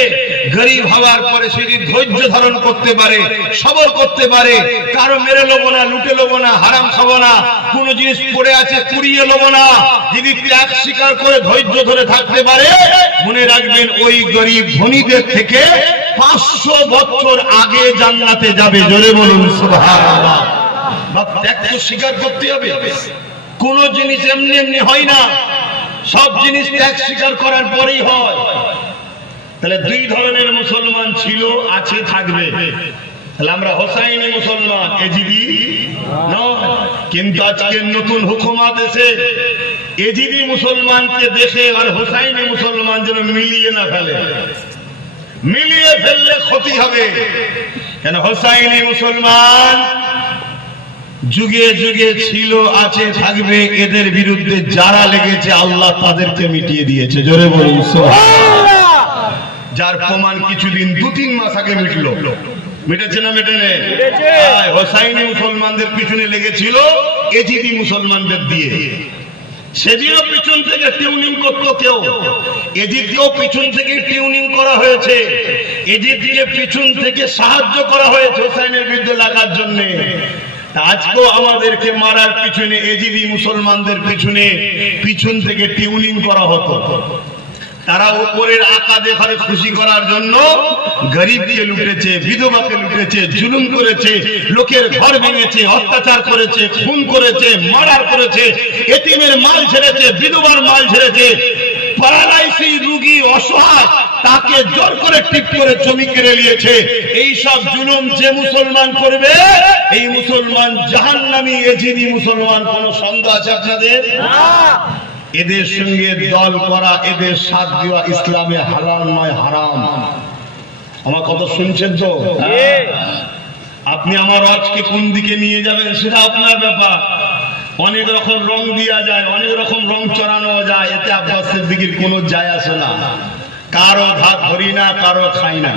গরিব হওয়ার পরে সে যদি ধৈর্য ধারণ করতে পারে, সবর করতে পারে, কারো মেরে নেবো না, লুটে নেবো না, হারাম খাবো না, কোন জিনিস পড়ে আছে কুড়িয়ে নেবো না, যদি ত্যাগ স্বীকার করে ধৈর্য ধরে থাকতে পারে, মনে রাখবেন ওই গরিব ধনীদের থেকে 500 বছর আগে জান্নাতে যাবে। জোরে বলুন সুবহানাল্লাহ। ত্যাগ তো স্বীকার করতে হবে, কোন জিনিস এমনি এমনি হয় না, সব জিনিস ত্যাগ স্বীকার করার পরেই হয়। তাহলে দুই ধরনের মুসলমান ছিল, আছে, থাকবে। তাহলে আমরা হোসাইনি মুসলমান, এজিদি নয়। কিন্তু আজকে নতুন হুকুমাত এসে এজিদি মুসলমানকে দেখে আর হোসাইনি মুসলমান যেন মিলিয়ে না ফেলে, মিলিয়ে ফেললে ক্ষতি হবে। কেন হোসাইনি মুসলমান যুগে যুগে ছিল, আছে, থাকবে। এদের বিরুদ্ধে যারা লেগেছে আল্লাহ তাদেরকে মিটিয়ে দিয়েছে। জোরে বলুন সুবহানাল্লাহ। যার প্রমাণ কিছুদিন 2-3 মাস আগে মিটলো। মিটেছে না মেটেনে? হোসাইনি মুসলমানদের পিছনে লেগেছিল এজিদি মুসলমানদের দিয়ে। সেদিনও পিছন থেকে টিউনিং করতো কেউ, এজিদকেও পিছন থেকে টিউনিং করা হয়েছে, এজিদকে পিছন থেকে সাহায্য করা হয়েছে হোসাইনের বিরুদ্ধে লাগার জন্য। আজকেও আমাদেরকে মারার পিছনে এজিদি মুসলমানদের পিছন থেকে টিউনিং করা হতো। তারা উপরের আকা দেখারে খুশি করার জন্য গরিবকে লুটেছে, বিধবাকে লুটেছে, জুলুম করেছে, লোকের ঘর ভেঙেছে, অত্যাচার করেছে, খুন করেছে, মার্ডার করেছে, এতিমের মাল ছেড়েছে, বিধবার মাল ছেড়েছে, প্যারালাইসিস রোগী অসহায় তাকে জোর করে টিপ করে জমি কেড়ে নিয়েছে। এই সব জুলুম যে মুসলমান করবে এই মুসলমান জাহান্নামী। এজিদি মুসলমান, কোন সন্দেহ আছে আপনাদের? এদের সঙ্গে দল করা, এদের সাথ দেওয়া ইসলামে হালাল নয়, হারাম। আমার কথা শুনছেন তো? আপনি আমার আজকে কোন দিকে নিয়ে যাবেন সেটা আপনার ব্যাপার। অনেক রকম রং দেওয়া যায়, অনেক রকম রং চড়ানো যায়, এতে আব্বাস সিদ্দিকীর কোনো যায় আসে না। কারো ধার ধরি না, কারো খাই না।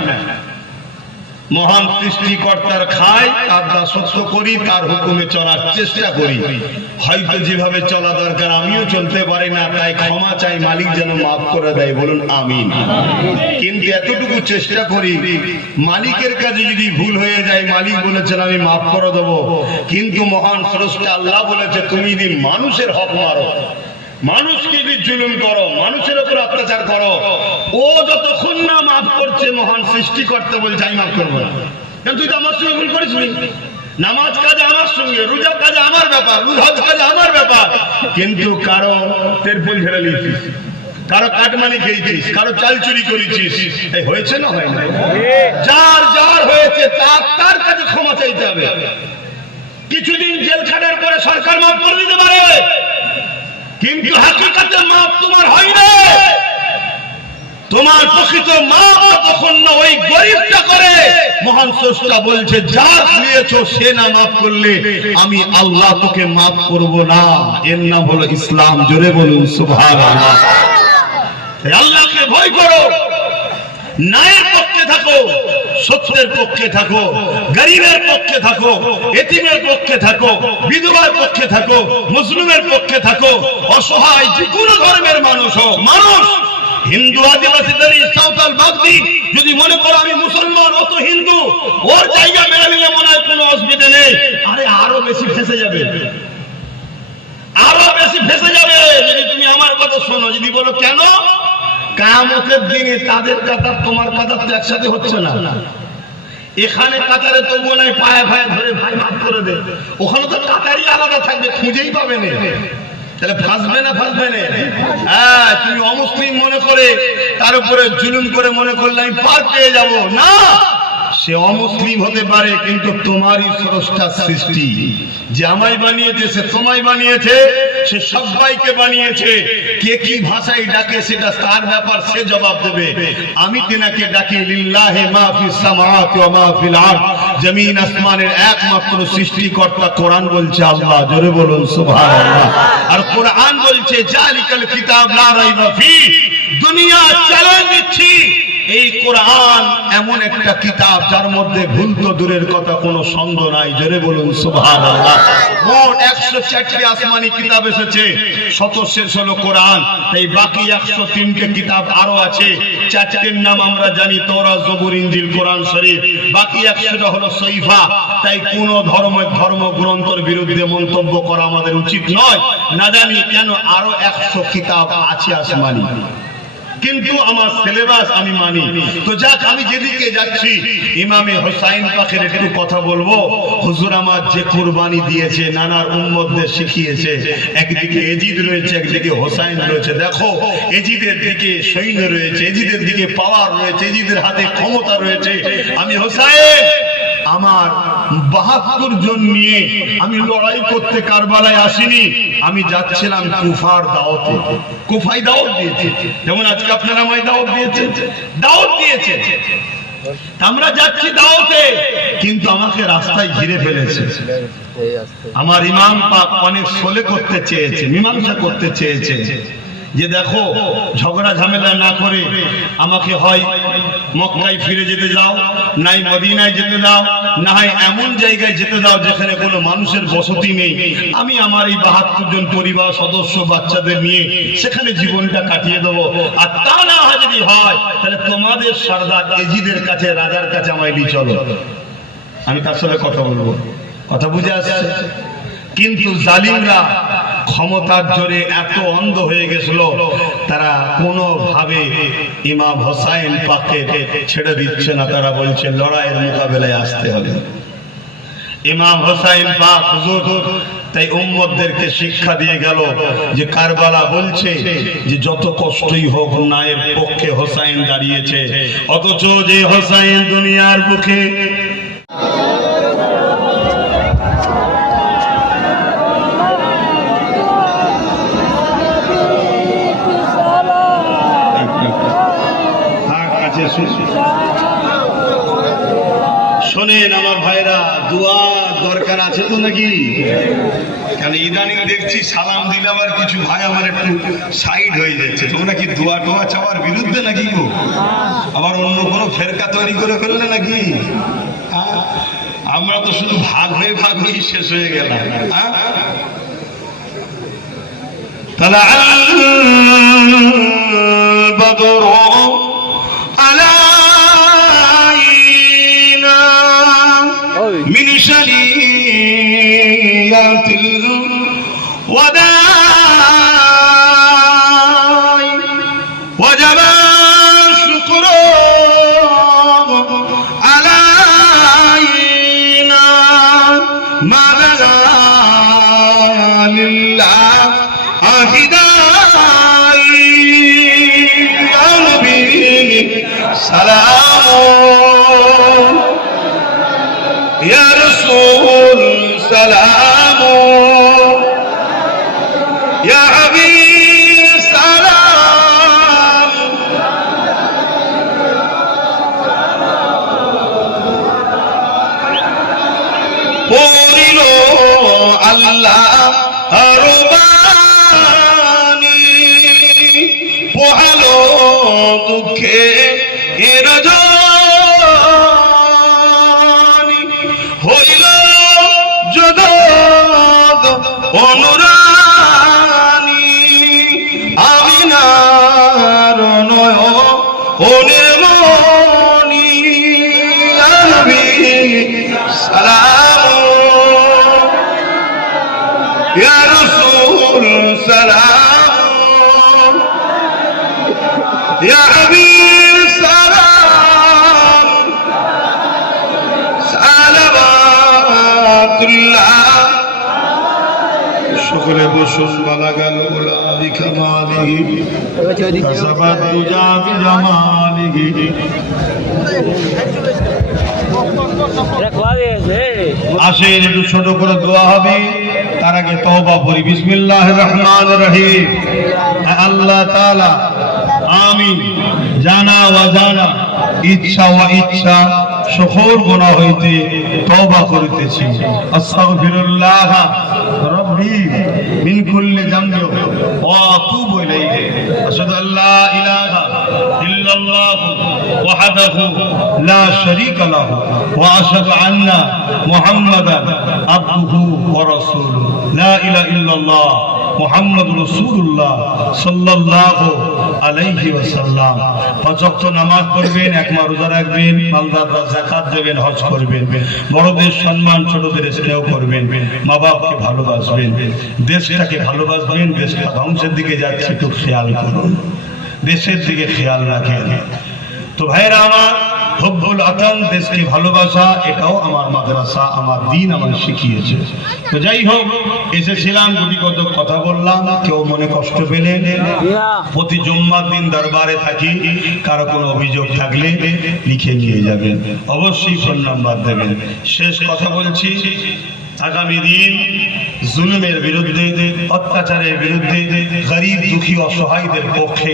মহান সৃষ্টিকর্তার খাই, তার দাসত্ব করি, তার হুকুমে চলার চেষ্টা করি। হয়তো যেভাবে চলা দরকার আমিও চলতে পারি না, তাই ক্ষমা চাই, মালিক যেন মাফ করে দেয়। বলুন আমিন। কিন্তু এতটুকু চেষ্টা করি, মালিকের কাছে যদি ভুল হয়ে যায় মালিক বলেছেন আমি মাফ করে দেবো, কিন্তু মহান স্রষ্টা আল্লাহ বলেছে তুমি যদি মানুষের হক মারো, মানুষকে যদি জুলুম করো, মানুষের উপর অত্যাচার করো, ও যতক্ষণ না মাফ করছে মহান সৃষ্টিকর্তা বলছে আমি মাফ করবো না। কেন তুই তো আমার সঙ্গে ভুল করেছিলি, নামাজ কাজে আমার সঙ্গে, রোজা কাজে আমার ব্যাপার, হজ কাজে আমার ব্যাপার, কিন্তু কারো তেরপল ঝেড়ে নিয়েছিস, কারো কাটমানি খেয়েছিস, কারো চাল চুরি করেছিস, এই হয়েছে না হয় না? যার যার হয়েছে তার কাছে ক্ষমা চাইতে হবে। কিছুদিন জেল খাটার পরে সরকার মাফ করে দিতে পারে, কিন্তু হাকিকাতে মাপ তোমার হয় না। তোমার প্রকৃত মাপ তখন না ওই গরিবটা করে। মহান স্রষ্টা বলছে যা দিয়েছো সে না মাফ করলে আমি আল্লাহ তোকে মাফ করব না। এর নাম হলো ইসলাম। জোরে বলুন সুবহানাল্লাহ। আল্লাহকে ভয় করো, ন্যায়ের পক্ষে থাকো, সত্যের পক্ষে থাকো, গরিবের পক্ষে থাকো, এতিমের পক্ষে থাকো, বিধবার পক্ষে থাকো, মুসলিমের পক্ষে থাকো, অসহায় যে কোনো ধর্মের মানুষ হোক, মানুষ হিন্দু, আদিবাসী, দলিত, সাঁওতাল, বাগদি যদি মনে করো আমি মুসলমান, ও তো হিন্দু, ওর জায়গা মেনে নিলে মনে হয় কোনো অসুবিধা নেই। আরে আরো বেশি ফেঁসে যাবে, আরো বেশি ফেঁসে যাবে যদি তুমি আমার কথা শোনো। যদি বলো কেন, কিয়ামতের দিনে তাদের কাতার তোমার কাতার তো একসাথে হচ্ছে না। এখানে কাতারে তো মনে হয় পায়ে পায়ে ধরে ভাই মাফ করে দে, ওখানে তো কাতারই আলাদা থাকবে, খুঁজেই পাবে না। তাহলে ফাঁসবে না, ফাঁসবে না? হ্যাঁ, তুমি অমুসলিম মনে করে তার উপরে জুলুম করে মনে করলে আমি পার পেয়ে যাব না। সে অমুসলিম হতে পারে, কিন্তু তোমারই স্রষ্টা সৃষ্টি, যে আমায় বানিয়েছে সে তোমায় বানিয়েছে, সে সবাইকে বানিয়েছে। কে কি ভাষায় ডাকে সেটা তার ব্যাপার, সে জবাব দেবে। আমি তেনাকে ডাকি লিল্লাহি মা ফিস সামাওয়াতি ওয়া মা ফিল আরদ, জমিন আসমানের একমাত্র সৃষ্টিকর্তা কোরআন বলছে আল্লাহ। জোরে বলুন সুবহানাল্লাহ। আর কোরআন বলছে জালিকাল কিতাব লা রাইবা ফি। দুনিয়া চ্যালেঞ্জ দিচ্ছি, এই কোরআন এমন একটা কিতাব যার মধ্যে ভুল তো দূরের কথা কোনো সন্দেহ নাই। জোরে বলুন সুবহানাল্লাহ। মোট 104টি আসমানি কিতাব এসেছে, 70 শেষ হলো কোরআন। তাই বাকি 103টে কিতাব আরো আছে। 4টির নাম আমরা জানি, তওরাত, জবুর, ইনজিল, কোরআন শরীফ। বাকি 100টা হলো সহিফা। তাই কোন ধর্মগ্রন্থের বিরুদ্ধে মন্তব্য করা আমাদের উচিত নয়। না জানি কেন আরো 100 কিতাব আছে আসমানি, কিন্তু আমার সিলেবাস আমি মানি। তো যাক, আমি যেদিকে যাচ্ছি ইমামে হোসাইন পাকের একটু কথা বলবো। হুজুর আমার যে কুরবানি দিয়েছে, নানার উম্মতদের শিখিয়েছে, একদিকে এজিদ রয়েছে, একদিকে হোসাইন রয়েছে। দেখো, এজিদের দিকে সৈন্য রয়েছে, এজিদের দিকে পাওয়ার রয়েছে, এজিদের হাতে ক্ষমতা রয়েছে। আমি হোসাইন আমার 72 জন নিয়ে আমি লড়াই করতে কারবালায় আসিনি, আমি যাচ্ছিলাম কুফার দাওয়াতে। কুফায় দাওয়াত দিয়েছে, যেমন আজকে আপনারা আমায় দাওয়াত দিয়েছেন, দাওয়াত দিয়েছে। আমরা যাচ্ছি দাওয়াতে, কিন্তু আমাকে রাস্তায় ঘিরে ফেলেছে। আমার ইমাম পাক অনেক সলে করতে চেয়েছে, মীমাংসা করতে চেয়েছে যে দেখো ঝগড়া ঝামেলা না করে আমাকে হয় মক্কায় ফিরে যেতে দাও, নাই মদিনায় যেতে দাও, না হয় এমন জায়গায় যেতে দাও যেখানে কোনো মানুষের বসতি নেই। আমি আমার এই 72 জন পরিবার সদস্য বাচ্চাদের নিয়ে সেখানে জীবনটা কাটিয়ে দেবো। আর তা না যদি হয় তাহলে তোমাদের সর্দার এজিদের কাছে, রাজার কাছে আমায় নিয়ে চলো, আমি তার সাথে কথা বলবো। কথা বুঝে আসছে? কিন্তু জালিমরা ক্ষমতার জোরে এত অন্ধ হয়ে গেছিল, তারা কোনোভাবে ইমাম হোসাইন পাককে ছেড়ে দিচ্ছে না। তারা বলছে লড়াইয়ের মোকাবেলায় আসতে হবে। ইমাম হোসাইন পাক হুজুর তাই উম্মতদেরকে শিক্ষা দিয়ে গেল যে কারবালা বলছে যে যত কষ্টই হোক ন্যায়ের পক্ষে হোসাইন দাঁড়িয়েছে, অথচ যে হোসাইন দুনিয়ার বুকে শোনেন আমার ভাইরা, দোয়া দরকার আছে তো নাকি? কারণ ইদানিং দেখছি সালাম দিলে আবার কিছু ভাই আমার একটু সাইড হয়ে যাচ্ছে। তোমরা কি দোয়া টোয়া চাওয়ার বিরুদ্ধে নাকি গো? আবার অন্য কোনো ফেরকা তৈরি করে ফেললে নাকি? আমরা তো শুধু ভাগ হয়ে শেষ হয়ে গেলাম। তাহলে من شريعة الوداع وجب الشكر علينا ما بدا لله هداي يا نبي سلام يا رسول سلام يا حبيب سلام قولوا الله رباني পহালো দুঃখে হইল জগৎ অনুরানী আমিনার নয়নে মনি নবী সালাম ইয়া রাসূল সালাম ইয়া হাবিব সালাম সকলে বসুন। বালাগাল গুলাবি কামালিহি কাসাবাত দুজা বিজামালিহি। আসেন একটু ছোট করে দোয়া হবে, তার আগে তওবা করি। বিসমিল্লাহির রহমানির রহিম। আল্লাহ তাআলা আমি জানা ওয়াজানা, ইচ্ছা ওয়া ইচ্ছা সকল গুনাহ হইতে তওবা করিতেছি। আস্তাগফিরুল্লাহ রাব্বি মিন কুল্লি যামবি ওয়া আতুবু ইলাইহি। আশহাদু আল্লা ইলাহা ইল্লাল্লাহ ওয়াহদাহু লা শারীকা লাহু ওয়া আশহাদু আন্না মুহাম্মাদান আবদুহু ওয়া রাসূলুহু। লা ইলাহা ইল্লাল্লাহ মুহাম্মাদুর রাসূলুল্লাহ সাল্লাল্লাহু আলাইহি ওয়াসাল্লাম। পাঁচ ওয়াক্ত নামাজ পড়বেন, এক মাস রোজা রাখবেন, মালদাররা যাকাত দেবেন, হজ করবেন, বড়দের সম্মান ছোটদের স্নেহ করবেন, মা বাপকে ভালোবাসবেন, দেশটাকে ভালোবাসবেন। দেশটা ধ্বংসের দিকে যাচ্ছে, একটু খেয়াল করুন, দেশের দিকে খেয়াল রাখেন। তো ভাইরা আমার, হুব্বুল ওয়াতান, দেশকে ভালোবাসা, এটাও আমার মাদ্রাসা, আমার দিন আমার শিখিয়েছে। তো যাই হোক, এসেছিলাম, গুটি কত কথা বললাম, কেউ মনে কষ্ট পেলেন। প্রতি জুম্মার দিন দরবারে থাকি, কারো কোনো অভিযোগ থাকলে লিখে নিয়ে যাবেন, অবশ্যই ফোন নাম্বার দেবেন। শেষ কথা বলছি, আগামী দিন জুলুমের বিরুদ্ধে, অত্যাচারের বিরুদ্ধে, গরিব দুঃখী অসহায়দের পক্ষে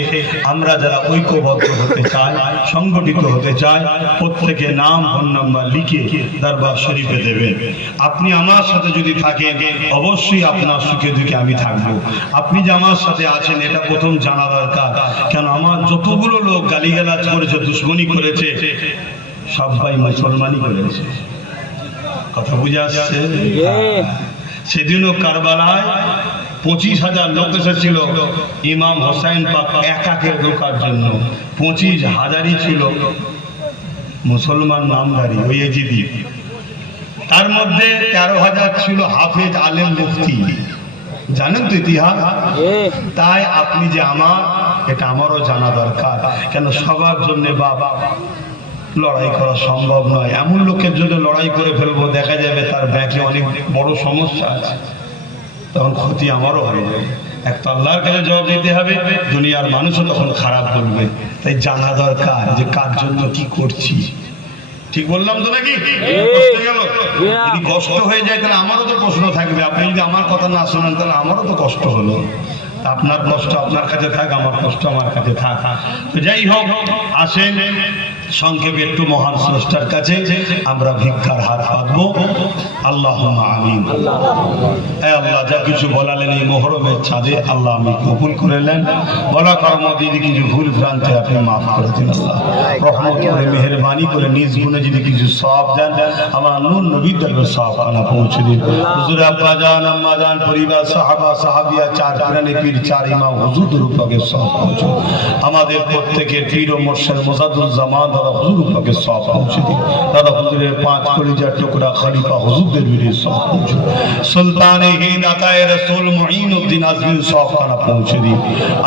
আমরা যারা ঐক্যবদ্ধ হতে চাই, সংগঠিত হতে চাই, প্রত্যেকে নাম ফোন নাম্বার লিখে দরবার শরীফে দেবেন। আপনি আমার সাথে যদি থাকেন, অবশ্যই আপনার সুখে দুঃখে আমি থাকবো। আপনি যে আমার সাথে আছেন এটা প্রথম জানা দরকার, কেন আমার যতগুলো লোক গালিগালাজ করেছে, দুশ্মনী করেছে, সবাই মুসলমানই করেছে। কথা বুঝে আসছে? সেদিনও কারবালায় 25,000 লোক এসেছিল ইমাম হোসেন পাক একাকে ঢোকার জন্য। 25,000ই ছিল মুসলমান নামধারী, ওই এজিদি। তার মধ্যে 13,000 ছিল হাফেজ, আলেম, মুফতি। জানেন তো ইতিহাস? তাই আপনি যে আমার, এটা আমারও জানা দরকার, কেন সবার জন্য বাবা লড়াই করা সম্ভব নয়। এমন লোকের জন্য লড়াই করে ফেলবো, দেখা যাবে তার ব্যাংকে অনেক বড় সমস্যা আছে, তখন ক্ষতি আমারও হবে। একটা আল্লাহর কাছে জবাব দিতে হবে, দুনিয়ার মানুষও তখন খারাপ বলবে। তাই জানা দরকার যে কার জন্য কি করছি। ঠিক বললাম তো নাকি? কষ্ট গেল? যদি কষ্ট হয়ে যায় তাহলে আমারও তো প্রশ্ন থাকবে। আপনি যদি আমার কথা না শোনেন তাহলে আমারও তো কষ্ট হলো। আপনার কষ্ট আপনার কাছে থাক, আমার কষ্ট আমার কাছে থাক। তো যাই হোক, আসেন সংক্ষেপে একটু মহান স্রষ্টার কাছে আমরা ভিক্ষার হাত পাতবো। আল্লাহুম্মা আমিন। হে আল্লাহ, যা কিছু বলালেন এই মুহররমের চাঁদে, আল্লাহ আমি কবুল করে নেন। বলা কর্ম যদি কিছু ভুল ভ্রান্তি আপনি মাফ করে দিন। আল্লাহ রহমত করে মেহেরবানি করে নিজ গুণে যদি কিছু সওয়াব দেন, আমার নূর নবীর দরবারে সওয়াবখানা পৌঁছে দিন। হুজুর আব্বা জান, আম্মা জান, পরিবার, সাহাবা, সাহাবিয়া, চার পিরানি পীর, চার ইমাম হুজুর পাকের সওয়াব পৌঁছে দিন। আমাদের প্রত্যেকের পীর ও মুর্শিদ মুজাদ্দুল জামান দাদা হুজুর পাকের সওয়াব পৌঁছে দিন। দাদা হুজুরের 5 কলিজার টুকরা খলিফা হুজুরদের বীরের সওয়াব পৌঁছে দিন। সুলতানে হিন্দ আতায়ে রাসূল মুঈনুদ্দিন আজমির সওয়াবখানা পৌঁছে দিন।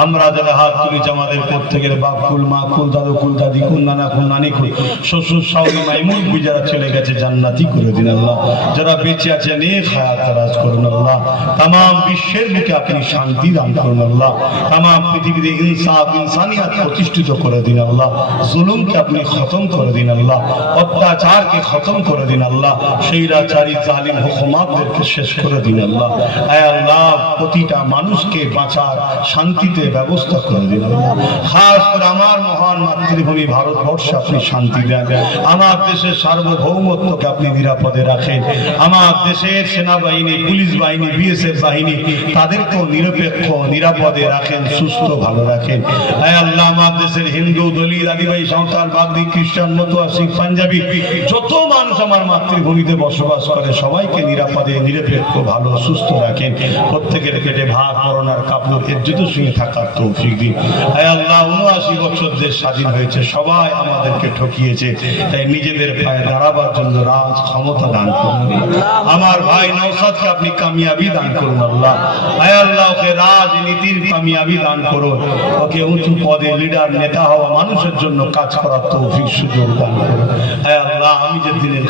আমরা যারা হাত তুলেছি, আমাদের প্রত্যেকের বাপ কুল, মা কুল, দাদু কুল, দাদি কুল, নানা কুল, নানি কুল, শ্বশুর শাশুড়ি, মাইমুন কুল যারা চলে গেছে জান্নাতি করে দিন আল্লাহ। যারা বেঁচে আছে নেক হায়াত দারাজ করুন আল্লাহ। तमाम বিশ্বের বুকে আপনি শান্তি দান করুন আল্লাহ। तमाम পৃথিবীতে ইনসাফ, ইনসানিয়ত প্রতিষ্ঠিত করে দিন আল্লাহ। জুলুমকে আপনি খতম করে দিন আল্লাহ। অত্যাচারকে খতম করে দিন আল্লাহ। স্বৈরাচারী জালিম হুকুমাতদেরকে শেষ করে দিন আল্লাহ। আয় আল্লাহ, প্রতিটা মানুষকে বাঁচার শান্তিতে ব্যবস্থা করে দিন আল্লাহ। খাস করে আমার মহান মাতৃভূমি ভারতবর্ষে আপনি শান্তি দেন। আমার দেশের সার্বভৌমত্বকে আপনি নিরাপদে রাখেন। আমার দেশের সেনাবাহিনী, পুলিশ বাহিনী, বিএসএফ বাহিনী, তাদেরকেও নিরপেক্ষ, নিরাপদে রাখেন, সুস্থ ভালো রাখেন। আয় আল্লাহ, আমার দেশের হিন্দু, দলিত, আদিবাসী, সাঁওতাল, বাগদি, খ্রিস্টান, মতুয়া, শিখ, পাঞ্জাবি, যত মানুষ আমার মাতৃভূমিতে বসবাস করে সবাইকে নিরাপদে, নিরপেক্ষ, ভালো, সুস্থ রাখেন। প্রত্যেকের পেটে ভাত, করোনার কাপড়, ইজ্জতের সঙ্গে থাকার তৌফিক দিন। আয় আল্লাহ, 79 বছর দেশ স্বাধীন হয়েছে, সবাই আমাদেরকে ঠকিয়েছে, তাই নিজেদের পায়ে দাঁড়াবার জন্য রাজ ক্ষমতা দান করুন। আমার ভাই নওশাদকে আপনি কামিয়াবি দান করুন আল্লাহ। আয় আল্লাহ, ওকে রাজনীতির কামিয়াবি দান করুন, ওকে উঁচু পদে লিডার, নেতা হওয়া, মানুষের জন্য কাজ করার তৌফিক সুযোগ দান করুন। আয় আল্লাহ, আমি যে দিনের